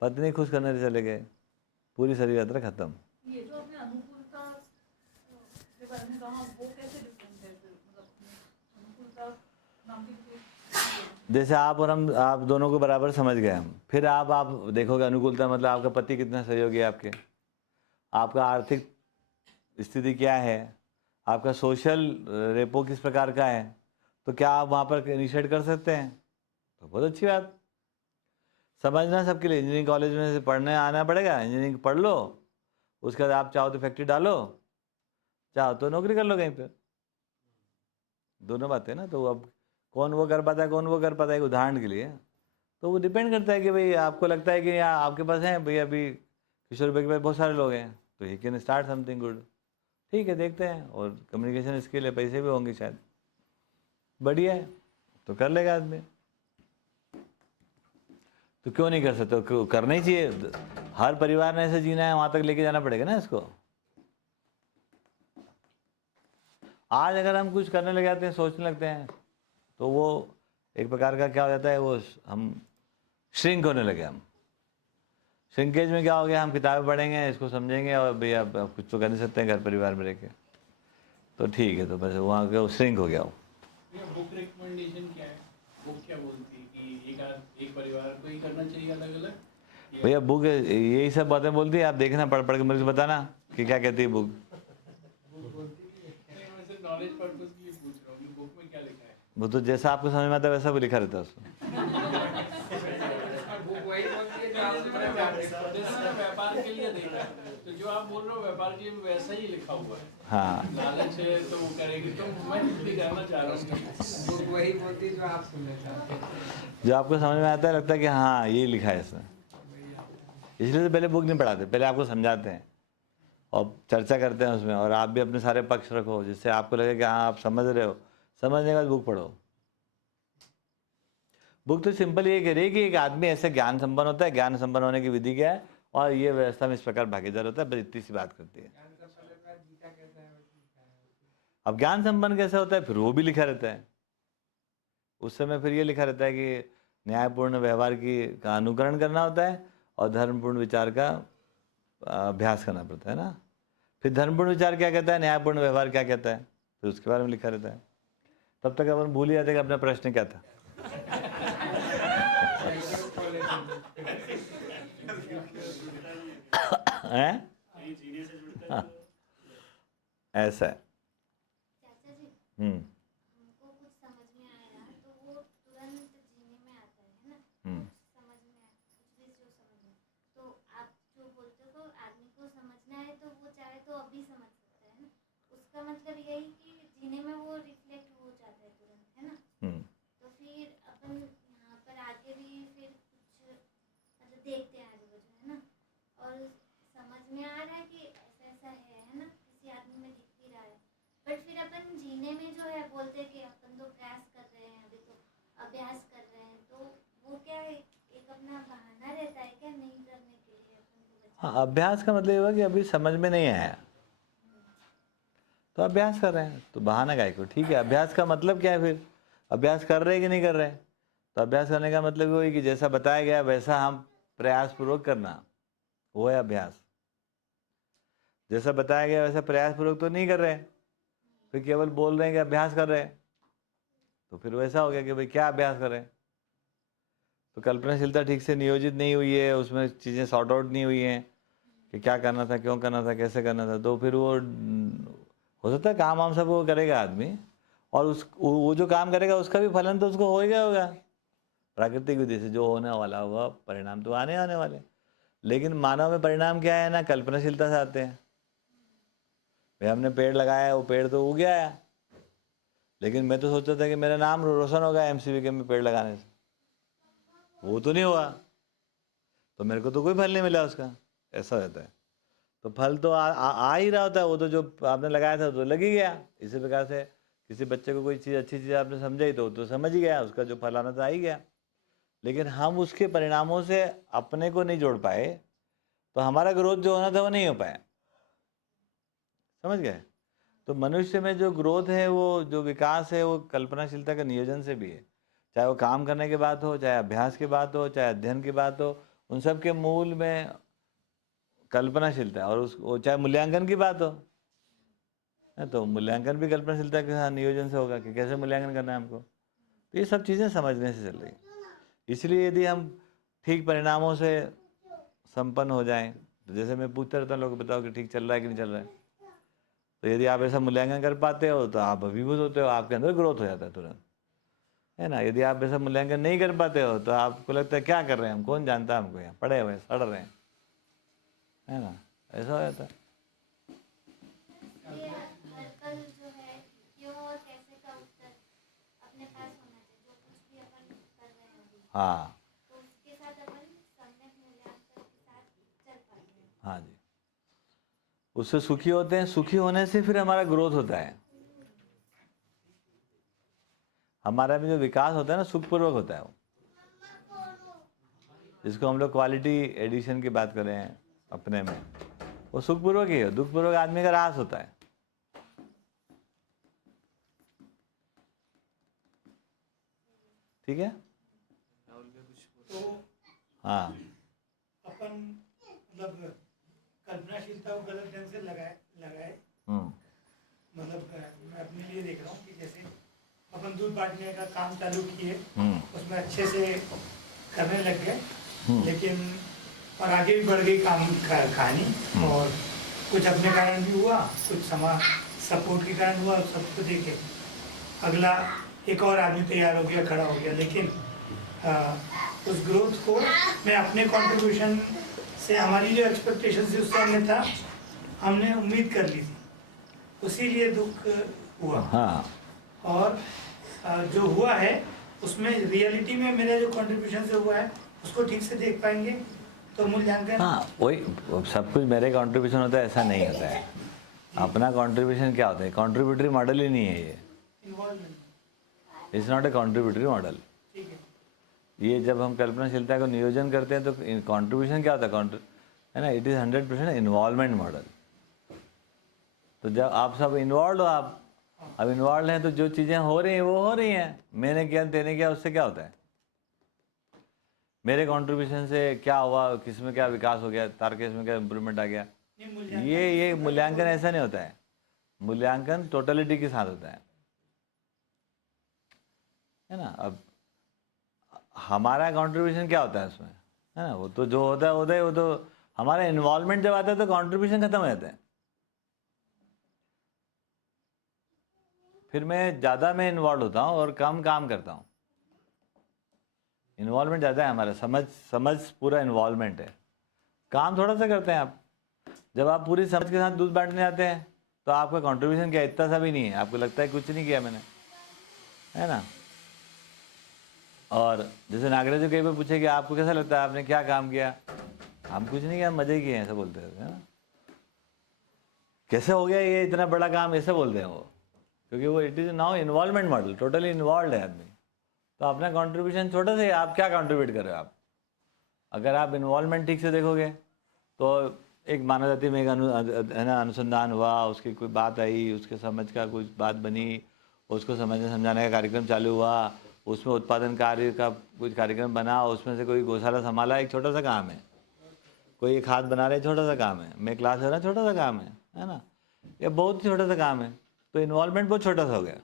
पत्नी खुश करने चले गए, पूरी शरीर यात्रा खत्म। ये जो अपने अनुकूलता के बारे में कहा, वो कैसे डिफरेंट है फिर, मतलब अपने अनुकूलता नाम की कोई, जैसे आप और हम, आप दोनों को बराबर समझ गए हम, फिर आप देखोगे अनुकूलता मतलब आपका पति कितना सहयोगी है आपके, आपका आर्थिक स्थिति क्या है, आपका सोशल रेपो किस प्रकार का है, तो क्या आप वहाँ पर इनिशिएट कर सकते हैं? तो बहुत अच्छी बात। समझना सबके लिए, इंजीनियरिंग कॉलेज में से पढ़ने आना पड़ेगा, इंजीनियरिंग पढ़ लो, उसके बाद आप चाहो तो फैक्ट्री डालो, चाहो तो नौकरी कर लो कहीं पे, दोनों बातें ना। तो अब कौन वो कर पाता है, कौन वो कर पाता है, उदाहरण के लिए तो वो डिपेंड करता है कि भाई आपको लगता है कि यहाँ आपके पास है भाई, अभी किशोर भाई के पास बहुत सारे लोग हैं, तो he can start something good. ठीक है, देखते हैं, और कम्युनिकेशन स्किल है, पैसे भी होंगे शायद, बढ़िया है, तो कर लेगा आदमी। तो क्यों नहीं कर सकते, करना ही चाहिए। हर परिवार ने ऐसे जीना है, वहां तक लेके जाना पड़ेगा ना इसको। आज अगर हम कुछ करने लग जाते हैं, सोचने लगते हैं, तो वो एक प्रकार का क्या हो जाता है, वो हम श्रिंक होने लगे। हम श्रिंकेज में क्या हो गया, हम किताबें पढ़ेंगे, इसको समझेंगे, और भैया आप कुछ तो कर नहीं सकते हैं घर परिवार में रह के, तो ठीक है, तो बस वहाँ के श्रिंक हो गया वो। बुक रिकमेंडेशन क्या है, बुक क्या बोलती है कि एक परिवार को ही करना चाहिए अलग अलग? भैया बुक यही सब बातें बोलती है, आप देखना, पढ़ पढ़ के मुझे बताना कि क्या कहती है बुक। मैं सिर्फ नॉलेज पर्पस के लिए पूछ रहा हूँ कि बुक में क्या लिखा है। वो तो जैसा आपको समझ में आता है वैसा भी लिखा रहता है उसमें। बुक वही बोलती है जो आप जैसे व्यापार के लिए देखा, तो जो आप बोल रहे हो व्यापार के लिए वैसा ही लिखा हुआ है। हाँ, लालच है तो वो करेगी, तो मैं भी करना चाह रहा हूँ। बुक वही बोलती है जो आप सुनना चाहते हैं। जो आपको समझ में आता है, लगता है कि हाँ ये लिखा है इसमें, इसलिए तो पहले बुक नहीं पढ़ाते, पहले आपको समझाते हैं और चर्चा करते हैं उसमें, और आप भी अपने सारे पक्ष रखो, जिससे आपको लगे कि हाँ आप समझ रहे हो। समझने के बाद बुक पढ़ो। बुक तो सिंपल ये कह रही है कि एक आदमी ऐसे ज्ञान संपन्न होता है, ज्ञान संपन्न होने की विधि क्या है, और ये व्यवस्था में इस प्रकार भागीदार होता है, बस इतनी सी बात करती है। अब ज्ञान संपन्न कैसे होता है, फिर वो भी लिखा रहता है उस समय। फिर ये लिखा रहता है कि न्यायपूर्ण व्यवहार का अनुकरण करना होता है, और धर्मपूर्ण विचार का अभ्यास करना पड़ता है ना। फिर धर्मपूर्ण विचार क्या कहता है, न्यायपूर्ण व्यवहार क्या कहता है, फिर उसके बारे में लिखा रहता है। तब तक अपन भूल ही जाते कि अपना प्रश्न क्या था। हैं? हाँ, ऐसा है। चाचा जी, हमको कुछ समझ में आया तो वो तुरंत जीने में आता है ना, समझ में आया कुछ भी जो समझ में। तो आप जो बोलते हो आदमी को समझना है तो वो चाहे तो अभी समझ सकता है ना, उसका मतलब यही कि जीने में वो रिफ्लेक्ट हो जाता है तुरंत, है ना। तो फिर अपन यहाँ पर आके भी फिर कुछ मतलब देखते हैं आगे बच्चे, है ना, और समझ में आ रहा है कि ऐसा ऐसा है ना, किसी आदमी में दिख भी रहा है। बट फिर अपन जीने में जो है बोलते हैं कि अपन तो प्रयास कर रहे हैं, अभी तो अभ्यास कर रहे हैं, तो वो क्या है, एक अपना बहाना रहता है क्या नहीं करने के लिए अपन को? हाँ, अभ्यास का मतलब ये हुआ कि अभी समझ में नहीं आया तो अभ्यास कर रहे हैं, तो बहाना काहे को। ठीक है, अभ्यास का मतलब क्या है, फिर अभ्यास कर रहे हैं कि नहीं कर रहे हैं। तो अभ्यास करने का मतलब वही कि जैसा बताया गया वैसा हम प्रयासपूर्वक करना, वो है अभ्यास। जैसा बताया गया वैसा प्रयासपूर्वक तो नहीं कर रहे हैं, फिर केवल बोल रहे हैं कि अभ्यास कर रहे हैं, तो फिर वैसा हो गया कि भाई क्या अभ्यास कर रहे हैं। तो कल्पनाशीलता ठीक से नियोजित नहीं हुई है, उसमें चीज़ें सॉर्ट आउट नहीं हुई हैं कि क्या करना था, क्यों करना था, कैसे करना था। तो फिर वो हो सकता है काम वाम सब वो करेगा आदमी, और वो जो काम करेगा उसका भी फलन तो उसको होगा। प्राकृतिक विधि से जो होने वाला होगा परिणाम तो आने वाले। लेकिन मानव में परिणाम क्या है ना, कल्पनाशीलता से आते हैं। भाई हमने पेड़ लगाया, वो पेड़ तो उग गया है, लेकिन मैं तो सोचता था कि मेरा नाम रोशन होगा MCVK में पेड़ लगाने से, वो तो नहीं हुआ, तो मेरे को तो कोई फल नहीं मिला उसका। ऐसा रहता है। तो फल तो आ ही रहा होता है, वो तो जो आपने लगाया था तो लग ही गया। इसी प्रकार से किसी बच्चे को कोई चीज़ अच्छी चीज़ आपने समझाई तो समझ ही गया, उसका जो फल आना था आ ही गया। लेकिन हम उसके परिणामों से अपने को नहीं जोड़ पाए, तो हमारा ग्रोथ जो होना था वो नहीं हो पाया। समझ गए। तो मनुष्य में जो ग्रोथ है, वो जो विकास है, वो कल्पनाशीलता के नियोजन से भी है। चाहे वो काम करने की बात हो, चाहे अभ्यास की बात हो, चाहे अध्ययन की बात हो, उन सब के मूल में कल्पनाशीलता है। और वो चाहे मूल्यांकन की बात हो, तो मूल्यांकन भी कल्पनाशीलता के साथ नियोजन से होगा कि कैसे मूल्यांकन करना है हमको। तो ये सब चीज़ें समझने से चल रही। इसलिए यदि हम ठीक परिणामों से संपन्न हो जाएं, तो जैसे मैं पूछता रहता हूँ लोग, बताओ कि ठीक चल रहा है कि नहीं चल रहा है। तो यदि आप ऐसा मूल्यांकन कर पाते हो तो आप अभिभूत होते हो, आपके अंदर ग्रोथ हो जाता है तुरंत, है ना। यदि आप ऐसा मूल्यांकन नहीं कर पाते हो तो आपको लगता है क्या कर रहे हैं हम, कौन जानता है हमको, यहाँ पड़े हुए सड़ रहे हैं, है ना, ऐसा हो जाता है। ये हर कल जो है क्यों और कैसे का उत्तर अपने पास होना चाहिए, जो कुछ भी अपन कर रहे हैं अभी, हाँ तो उसके साथ अपन सम्यक मूल्यांकन के साथ चल पाते हैं। हाँ जी, उससे सुखी होते हैं। सुखी होने से फिर हमारा ग्रोथ होता है, हमारा में जो विकास होता है ना, सुखपूर्वक होता है वो। जिसको हम लोग क्वालिटी एडिशन की बात कर रहे हैं अपने में, वो सुखपूर्वक ही है। दुखपूर्वक आदमी का रास होता है। ठीक है। तो हाँ अपन मतलब कल्पनाशीलता को गलत ढंग से लगाए हम्म मतलब मैं अपने लिए देख रहा हूँ कि जैसे अपन दूध बांटने का काम चालू किए, उसमें अच्छे से करने लग गए, लेकिन और आगे भी बढ़ गई कहानी, और कुछ अपने कारण भी हुआ, कुछ समाज सपोर्ट के कारण हुआ। सबको देखे अगला एक और आदमी तैयार हो गया, खड़ा हो गया, लेकिन उस ग्रोथ को मैं अपने कंट्रीब्यूशन से, हमारी जो एक्सपेक्टेशन थी उससे अन्यथा हमने उम्मीद कर ली थी, उसीलिए दुख हुआ। हाँ और जो हुआ है उसमें रियलिटी में मेरा जो कंट्रीब्यूशन से हुआ है उसको ठीक से देख पाएंगे तो मूल्यांकन। हाँ, वही सब कुछ मेरे कंट्रीब्यूशन होता है ऐसा नहीं होता है। अपना कंट्रीब्यूशन क्या होता है, कंट्रीब्यूटरी मॉडल ही नहीं है ये। Involvement it's not a contributory model. ठीक है। ये जब हम कल्पनाशीलता को नियोजन करते हैं तो कंट्रीब्यूशन क्या होता है ना, इट इज़ 100% इन्वॉल्वमेंट मॉडल। तो जब आप सब इन्वॉल्व हो, आप अब इन्वॉल्व हैं, तो जो चीज़ें हो रही हैं वो हो रही हैं। मैंने किया, तेने किया, उससे क्या होता है, मेरे कंट्रीब्यूशन से क्या हुआ, किस में क्या विकास हो गया, तार केस में क्या इम्प्रूवमेंट आ गया। ये मूल्यांकन ऐसा नहीं होता है। मूल्यांकन टोटलिटी के साथ होता है ना। अब हमारा कंट्रीब्यूशन क्या होता है उसमें, है ना, वो तो जो होता है वो तो हमारा इन्वॉल्वमेंट जब आता है तो कंट्रीब्यूशन खत्म हो जाता है। फिर मैं ज़्यादा में इन्वॉल्व होता हूँ और कम काम करता हूँ। इन्वॉल्वमेंट ज़्यादा है हमारा, समझ पूरा इन्वॉल्वमेंट है, काम थोड़ा सा करते हैं आप। जब आप पूरी समझ के साथ दूध बांटने आते हैं तो आपका कंट्रीब्यूशन क्या, इतना सा भी नहीं है, आपको लगता है कुछ नहीं किया मैंने, है ना। और जैसे नागराज जी कई बार पूछे कि आपको कैसा लगता है, आपने क्या काम किया, हम कुछ नहीं किया, मजे किए, ऐसा बोलते हैं, है ना। कैसे हो गया ये इतना बड़ा काम, ऐसे बोलते हैं वो, क्योंकि वो it is now involvement model, totally involve है आदमी। तो अपना कंट्रीब्यूशन छोटा सा है, आप क्या कंट्रीब्यूट कर रहे हो आप। अगर आप इन्वॉल्वमेंट ठीक से देखोगे तो एक मानव जाति में एक है ना अनुसंधान हुआ, उसकी कोई बात आई, उसके समझ का कुछ बात बनी, उसको समझने समझाने का कार्यक्रम चालू हुआ, उसमें उत्पादन कार्य का कुछ कार्यक्रम बना, उसमें से कोई गौशाला संभाला, एक छोटा सा काम है। कोई एक खाद बना रहे, छोटा सा काम है। मैं क्लास ले रहा, छोटा सा काम है ना। ये बहुत छोटा सा काम है। तो इन्वॉल्वमेंट बहुत छोटा सा हो गया।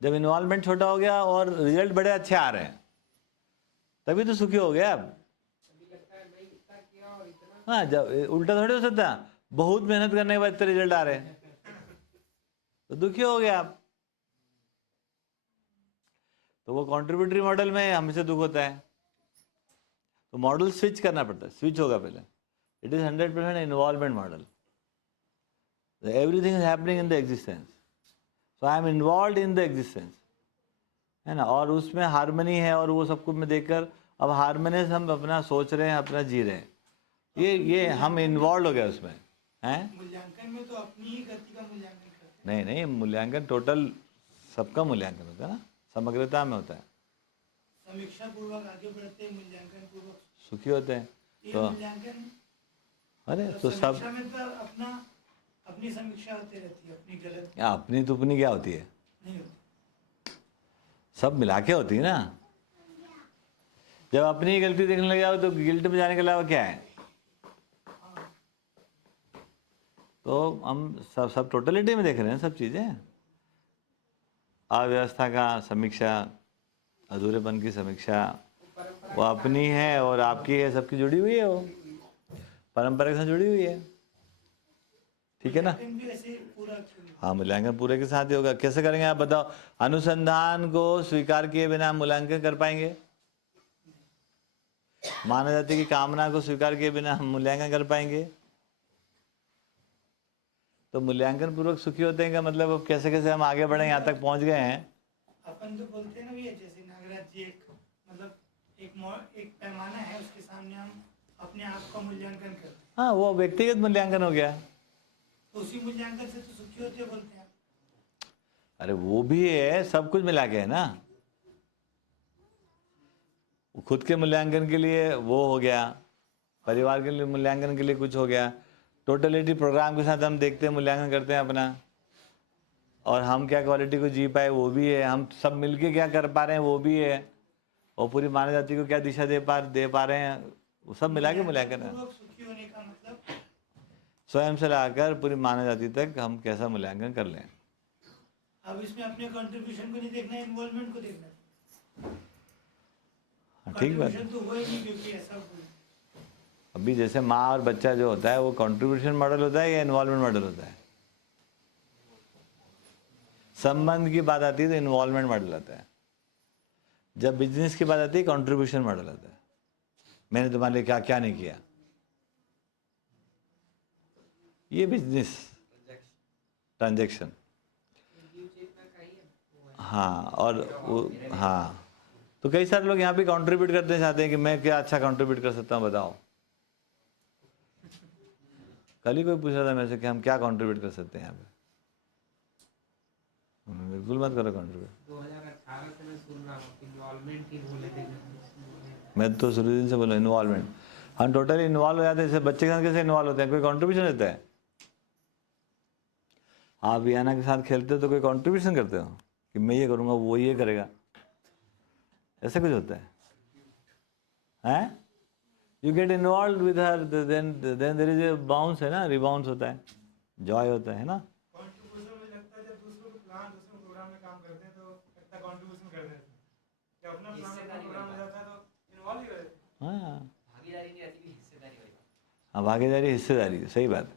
जब इन्वॉल्वमेंट छोटा हो गया और रिजल्ट बड़े अच्छे आ रहे हैं, तभी तो सुखी हो गया आप। हाँ, जब उल्टा थोड़ी हो सकता, बहुत मेहनत करने के बाद इतने रिजल्ट आ रहे हैं तो दुखी हो गया आप। तो वो कंट्रीब्यूटरी मॉडल में हमेशा दुख होता है। तो मॉडल स्विच करना पड़ता है, स्विच होगा पहले। It is 100% involvement model. Everything is happening in the existence, so I am involve in the existence, है ना। और उसमें हारमनी है, और वो सब कुछ में देखकर अब हारमोनियस हम अपना सोच रहे हैं, अपना जी रहे हैं। ये हम इन्वॉल्व हो गए उसमें, हैं। मूल्यांकन में तो अपनी ही गति का मूल्यांकन करते नहीं नहीं, मूल्यांकन टोटल सबका मूल्यांकन होता है ना, समग्रता में होता है। समीक्षा पूर्वक आगे बढ़ते, मूल्यांकन पूर्वक सुखी होते हैं। ये तो मूल्यांकन अरे तो सब समीक्षा में तो अपनी अपनी समीक्षा होती रहती है, अपनी गलत अपनी तुपनी क्या होती है? नहीं होती। सब मिला के होती है ना। जब अपनी गलती देखने लग जाओ तो गिल्ट में जाने के अलावा क्या है? तो हम सब टोटलिटी में देख रहे हैं सब चीज़ें। अव्यवस्था का समीक्षा, अधूरेपन की समीक्षा, वो अपनी है और आपकी है, सबकी जुड़ी हुई है, वो परंपरा के साथ जुड़ी हुई है। ठीक है ना? भी ऐसे पूरा हाँ, मूल्यांकन पूरे के साथ ही होगा। कैसे करेंगे आप बताओ? अनुसंधान को स्वीकार किए बिना हम मूल्यांकन कर पाएंगे? मानव जाति की कामना को स्वीकार किए बिना हम मूल्यांकन कर पाएंगे? तो मूल्यांकन पूर्वक सुखी होते हैं का मतलब अब कैसे कैसे हम आगे बढ़े यहाँ तक पहुँच गए हैं। अपन तो बोलते हैं ना भैया, जैसे नागराज जी एक मतलब एक पैमाना है, उसके सामने हम अपने आप का मूल्यांकन करते हैं। हाँ, वो व्यक्तिगत मूल्यांकन हो गया। तो उसी मूल्यांकन से तो सुखी होते बोलते हैं। अरे वो भी है, सब कुछ मिला के है ना। खुद के मूल्यांकन के लिए वो हो गया, परिवार के लिए मूल्यांकन के लिए कुछ हो गया, टोटलिटी प्रोग्राम के साथ हम देखते हैं, मूल्यांकन करते हैं अपना, और हम क्या क्वालिटी को जी पाए वो भी है, हम सब मिलके क्या कर पा रहे हैं वो भी है, और पूरी मानव जाति को क्या दिशा दे पा रहे हैं, वो सब मिला के मूल्यांकन है। सुखी होने का मतलब स्वयं से लाकर पूरी मानव जाति तक हम कैसा मूल्यांकन कर लें। अब इसमें अपने कंट्रीब्यूशन को नहीं देखना है, इन्वॉल्वमेंट को देखना है। ठीक बात। कंट्रीब्यूशन तो हुआ ही नहीं, क्योंकि ऐसा अभी जैसे माँ और बच्चा जो होता है वो कंट्रीब्यूशन मॉडल होता है या इन्वॉल्वमेंट मॉडल होता है? संबंध की बात आती है तो इन्वॉल्वमेंट मॉडल आता है। जब बिजनेस की बात आती है कंट्रीब्यूशन मॉडल आता है। मैंने तुम्हारे लिए क्या क्या नहीं किया, ये बिजनेस ट्रांजैक्शन। हाँ, और वो हाँ, तो कई सारे लोग यहाँ पे कंट्रीब्यूट करते चाहते हैं कि मैं क्या अच्छा कंट्रीब्यूट कर सकता हूँ बताओ। कल ही कोई पूछ रहा था मेरे से कि हम क्या कंट्रीब्यूट कर सकते हैं यहाँ पे। बिल्कुल मत करो कंट्रीब्यूट। 2018 से मैं सुन रहा हूँ इन्वॉल्वमेंट ही बोले थे। मैं तो शुरू दिन से बोला इन्वॉल्वमेंट। हम टोटली इन्वॉल्व हो जाते हैं। जैसे बच्चे के साथ कैसे इन्वॉल्व होते हैं, कोई कंट्रीब्यूशन देता है? आप वियाना के साथ खेलते हो तो कोई कंट्रीब्यूशन करते हो कि मैं ये करूँगा वो ये करेगा, ऐसा कुछ होता है? हैं? You get involve with her, then there is a bounce, है ना, रिबाउंस होता है, जॉय होता है ना। कंट्रीब्यूशन में लगता है जब दूसरों को दूसरों प्रोग्राम में काम करते हैं तो लगता है कंट्रीब्यूशन कर देते हैं। जब अपना प्रोग्राम हो जाता है तो इन्वॉल्व ही हो जाते हैं। हाँ, भागीदारी नहीं आती, हिस्सेदारी वाली बात। हाँ, भागीदारी हिस्सेदारी, सही बात।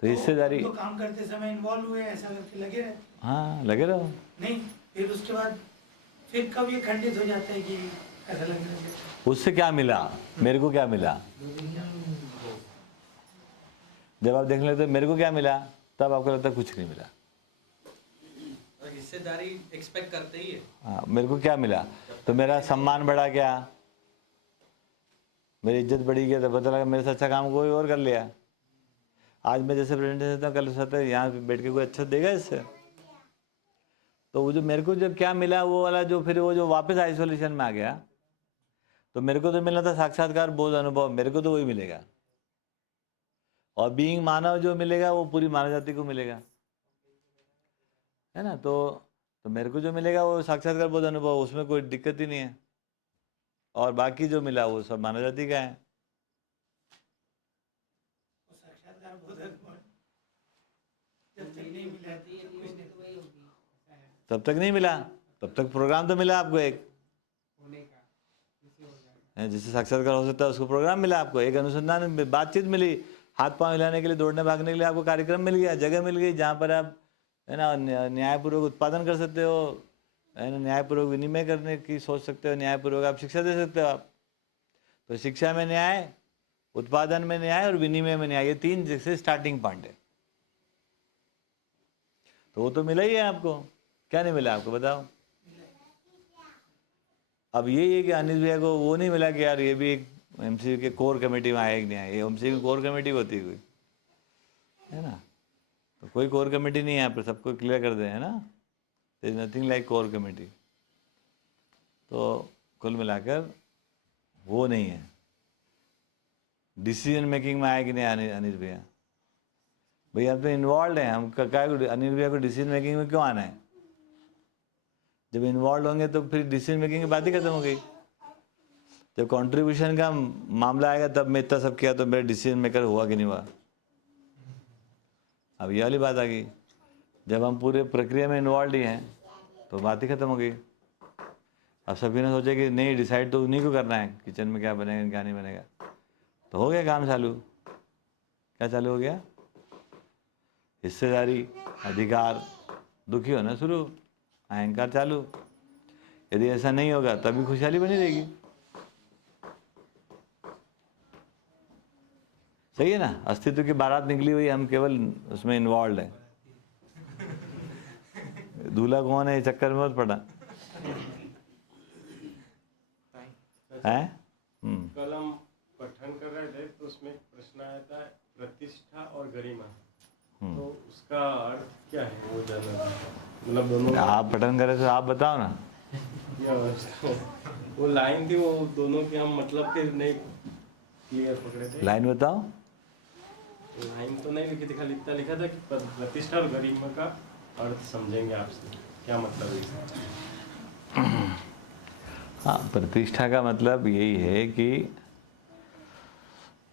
तो हिस्सेदारी, तो काम करते समय इन्वॉल्व हुए ऐसा करके लगे रहे। हाँ, लगे रहो। नहीं, फिर उसके बाद फिर कब ये खंडित हो जाता है कि ऐसा लगने लगे। उससे क्या मिला, मेरे को क्या मिला? जब आप देखने लगते मेरे को क्या मिला, तब आपको लगता है कुछ नहीं मिला। हिस्सेदारी एक्सपेक्ट करते ही है। हाँ, मेरे को क्या मिला, तो मेरा सम्मान बढ़ा क्या, मेरी इज्जत बढ़ी क्या, तो पता लगा मेरे से अच्छा काम कोई और कर लिया। आज मैं जैसे प्रेजेंटेशन देता हूँ, कल सोचता है यहाँ बैठ के कोई अच्छा देगा इससे, तो वो जो मेरे को जब क्या मिला वो वाला जो फिर वो जो वापस आइसोलेशन में आ गया, तो मेरे को तो मिलना था साक्षात्कार, बोध, अनुभव, मेरे को तो वही मिलेगा। और बीइंग मानव जो मिलेगा वो पूरी मानव जाति को मिलेगा, है ना। तो मेरे को जो मिलेगा वो साक्षात्कार, बोध, अनुभव, उसमें कोई दिक्कत ही नहीं है। और बाकी जो मिला वो सब मानव जाति का है। साक्षात्कार बोध जब तक नहीं मिला तब तक नहीं मिला, तब तक प्रोग्राम तो मिला आपको एक, होने का जिससे साक्षात्कार हो सकता है उसको प्रोग्राम मिला आपको, एक अनुसंधान में बातचीत मिली, हाथ पांव हिलाने के लिए, दौड़ने भागने के लिए आपको कार्यक्रम मिल गया, जगह मिल गई जहाँ पर आप, है ना, न्यायपूर्वक उत्पादन कर सकते हो, है ना, न्यायपूर्वक विनिमय करने की सोच सकते हो, न्यायपूर्वक आप शिक्षा दे सकते हो आप। तो शिक्षा में न्याय, उत्पादन में न्याय और विनिमय में न्याय, ये तीन जैसे स्टार्टिंग पॉइंट है। तो वो तो मिला ही है आपको, क्या नहीं मिला आपको बताओ। अब ये है कि अनिल भैया को वो नहीं मिला कि यार ये भी एक एमसीक्यू के कोर कमेटी में आया कि नहीं आया। ये एमसीक्यू कोर कमेटी होती है कोई, है ना, तो कोई कोर कमेटी नहीं है यहाँ पर, सबको क्लियर कर दे, है ना, there is nothing like core committee. तो कुल मिलाकर वो नहीं है। डिसीजन मेकिंग में आया कि नहीं अनिल भैया, भाई हम तो इन्वॉल्व हैं, हम क्या को अनिल भैया को डिसीजन मेकिंग में क्यों आना है? जब इन्वॉल्व होंगे तो फिर डिसीजन मेकिंग की बात ही खत्म हो गई। जब कंट्रीब्यूशन का मामला आएगा तब मैं इतना सब किया तो मेरा डिसीजन मेकर हुआ कि नहीं हुआ। अब ये वाली बात आ गई। जब हम पूरे प्रक्रिया में इन्वॉल्व ही हैं तो बात ही खत्म हो गई। अब सभी ने सोचा कि नहीं, डिसाइड तो उन्हीं को करना है किचन में क्या बनेगा क्या नहीं बनेगा, तो हो गया काम चालू। क्या चालू हो गया? हिस्सेदारी, अधिकार, दुखी होना शुरू, अहंकार चालू। यदि ऐसा नहीं होगा तभी खुशहाली बनी रहेगी। सही है ना? अस्तित्व की बारात निकली हुई, हम केवल उसमें इन्वॉल्व है। दूल्हा कौन है, चक्कर में मत पड़ा है। कल हम पठन कर रहे थे तो उसमें एक प्रश्न आया था, प्रतिष्ठा और गरिमा, तो उसका अर्थ क्या है वो जानना था। मतलब दोनों आप पठन करे तो आप बताओ ना। वो लाइन थी, वो दोनों के हम मतलब फिर नहीं क्लियर पकड़े थे। लाइन बताओ। लाइन तो नहीं लिखी थी, खाली इतना लिखा था कि प्रतिष्ठा और गरिमा का अर्थ समझेंगे आपसे, क्या मतलब है इसका? हाँ, प्रतिष्ठा का मतलब यही है कि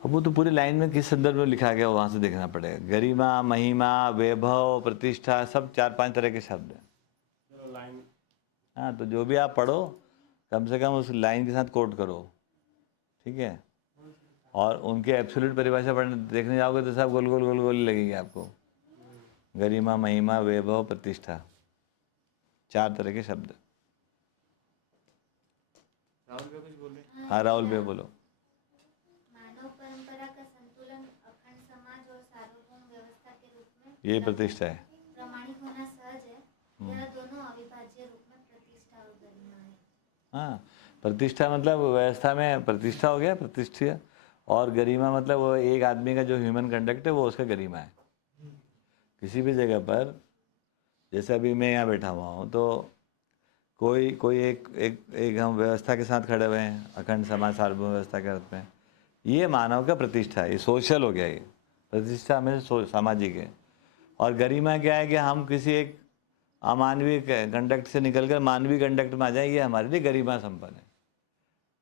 अब वो तो पूरी लाइन में किस संदर्भ में लिखा गया वहाँ से देखना पड़ेगा। गरिमा, महिमा, वैभव, प्रतिष्ठा सब 4-5 तरह के शब्द हैं। चलो लाइन। हाँ, तो जो भी आप पढ़ो कम से कम उस लाइन के साथ कोट करो, ठीक है। और उनके एब्सोल्यूट परिभाषा पढ़ने देखने जाओगे तो सब गोल गोल गोल गोल लगेगी आपको। गरिमा, महिमा, वैभव, प्रतिष्ठा, 4 तरह के शब्द। राहुल भैया कुछ बोल रहे हैं? हाँ राहुल भैया बोलो। मानव परंपरा का संतुलन अखंड समाज और सार्वभौम व्यवस्था के रूप में ये प्रतिष्ठा है। प्रामाणिक होना सहज है। यह दोनों अविभाज्य रूप में प्रतिष्ठा और गरिमा है। हाँ, प्रतिष्ठा मतलब व्यवस्था में प्रतिष्ठा हो गया, प्रतिष्ठा। और गरिमा मतलब वो एक आदमी का जो ह्यूमन कंडक्ट है वो उसका गरिमा है। किसी भी जगह पर, जैसे अभी मैं यहाँ बैठा हुआ हूँ तो कोई एक हम व्यवस्था के साथ खड़े हुए हैं, अखंड समाज सार्वभौम व्यवस्था के अर्थ में। ये मानव का प्रतिष्ठा है, ये सोशल हो गया। ये प्रतिष्ठा हमेशा सामाजिक है। और गरिमा क्या है कि हम किसी एक अमानवीय कंडक्ट से निकलकर मानवीय कंडक्ट में आ जाए, ये हमारे लिए गरिमा संपन्न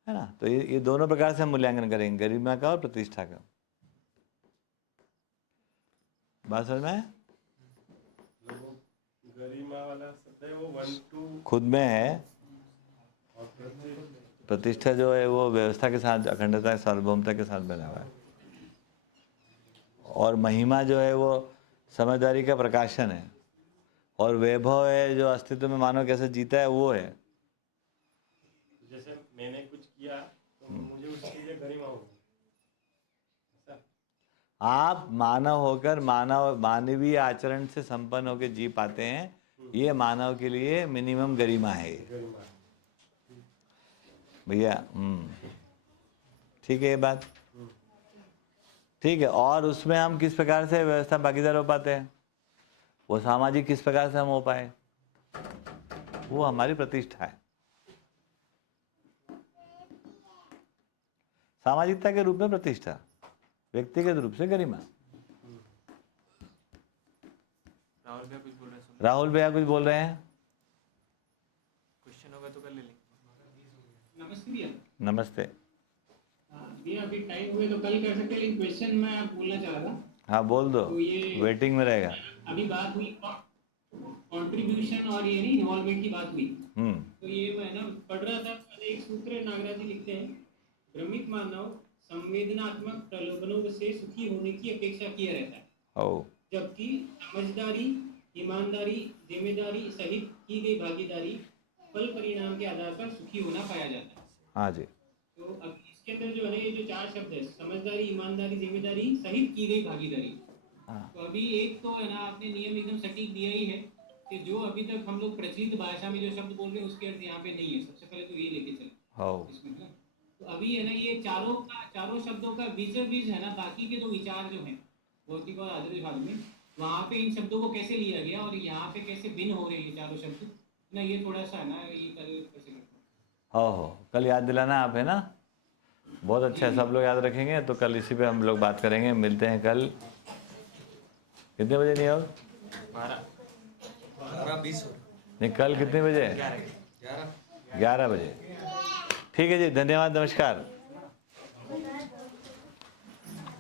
है ना। तो ये दोनों प्रकार से हम मूल्यांकन करेंगे, गरिमा का और प्रतिष्ठा का। बात समझ में आया? गरिमा वाला शब्द है वो 1-2 खुद में है, और प्रतिष्ठा जो है वो व्यवस्था के साथ, अखंडता, सार्वभौमता के साथ बना हुआ है। और महिमा जो है वो समझदारी का प्रकाशन है। और वैभव है जो अस्तित्व में मानव कैसे जीता है वो है। जैसे मैंने कुछ किया तो मुझे उसके लिए गरिमा होगी। आप मानव होकर मानवीय आचरण से संपन्न होकर जी पाते हैं, ये मानव के लिए मिनिमम गरिमा है गरिमा भैया। ठीक है ये बात, ठीक है। और उसमें हम किस प्रकार से व्यवस्था भागीदार हो पाते हैं, वो सामाजिक किस प्रकार से हम हो पाए, वो हमारी प्रतिष्ठा है। सामाजिकता के रूप में प्रतिष्ठा, व्यक्तिगत रूप से गरिमा। राहुल भैया कुछ बोल रहे हैं? राहुल भैया कुछ बोल रहे हैं? क्वेश्चन होगा तो कर ले लेंगे। नमस्ते भैया। नमस्ते। भैया अभी टाइम हुए तो कल कर सकते हैं, लेकिन क्वेश्चन मैं बोलना चाह रहा था। हाँ बोल दो, तो ये वेटिंग में रहेगा। अभी बात हुई कंट्रीब्यूशन और ये नहीं इन्वॉल्वमेंट की बात हुई। तो ये मैं ना पढ़ रहा था, एक सूत्र नागराज जी लिखते हैं, भ्रमित मानव संवेदनात्मक प्रलोभनों से सुखी होने की अपेक्षा किया रहता है, जबकि समझदारी, ईमानदारी, जिम्मेदारी सहित की गई भागीदारी फल परिणाम के आधार पर सुखी होना पाया जाता है। हाँ जी। तो अब इसके अंदर जो है ये जो 4 शब्द है, समझदारी, ईमानदारी, जिम्मेदारी सहित की गई भागीदारी। तो अभी एक तो है ना आपने नियम एकदम सटीक दिया ही है कि जो अभी तक हम लोग प्रचलित भाषा में जो शब्द बोल रहे हैं उसके अर्थ यहाँ पे नहीं है। सबसे पहले तो ये लेके चलो इसमें ना। तो अभी है ना ये चारों शब्दों का बीच है ना, बाकी के 2 विचार जो हैं भौतिक और आदर्श भाग में, वहाँ पे इन शब्दों को कैसे लिया गया और यहाँ पे कैसे भिन्न हो रहे हैं ये चारों शब्द ना, ये थोड़ा सा ना ये कैसे हो कल याद दिलाना आप, है ना। बहुत अच्छा है, सब लोग याद रखेंगे। तो कल इसी पे हम लोग बात करेंगे। मिलते हैं कल कितने बजे नियोग? 12:20 नहीं, कल कितने बजे? 11 बजे। ठीक है जी, धन्यवाद, नमस्कार।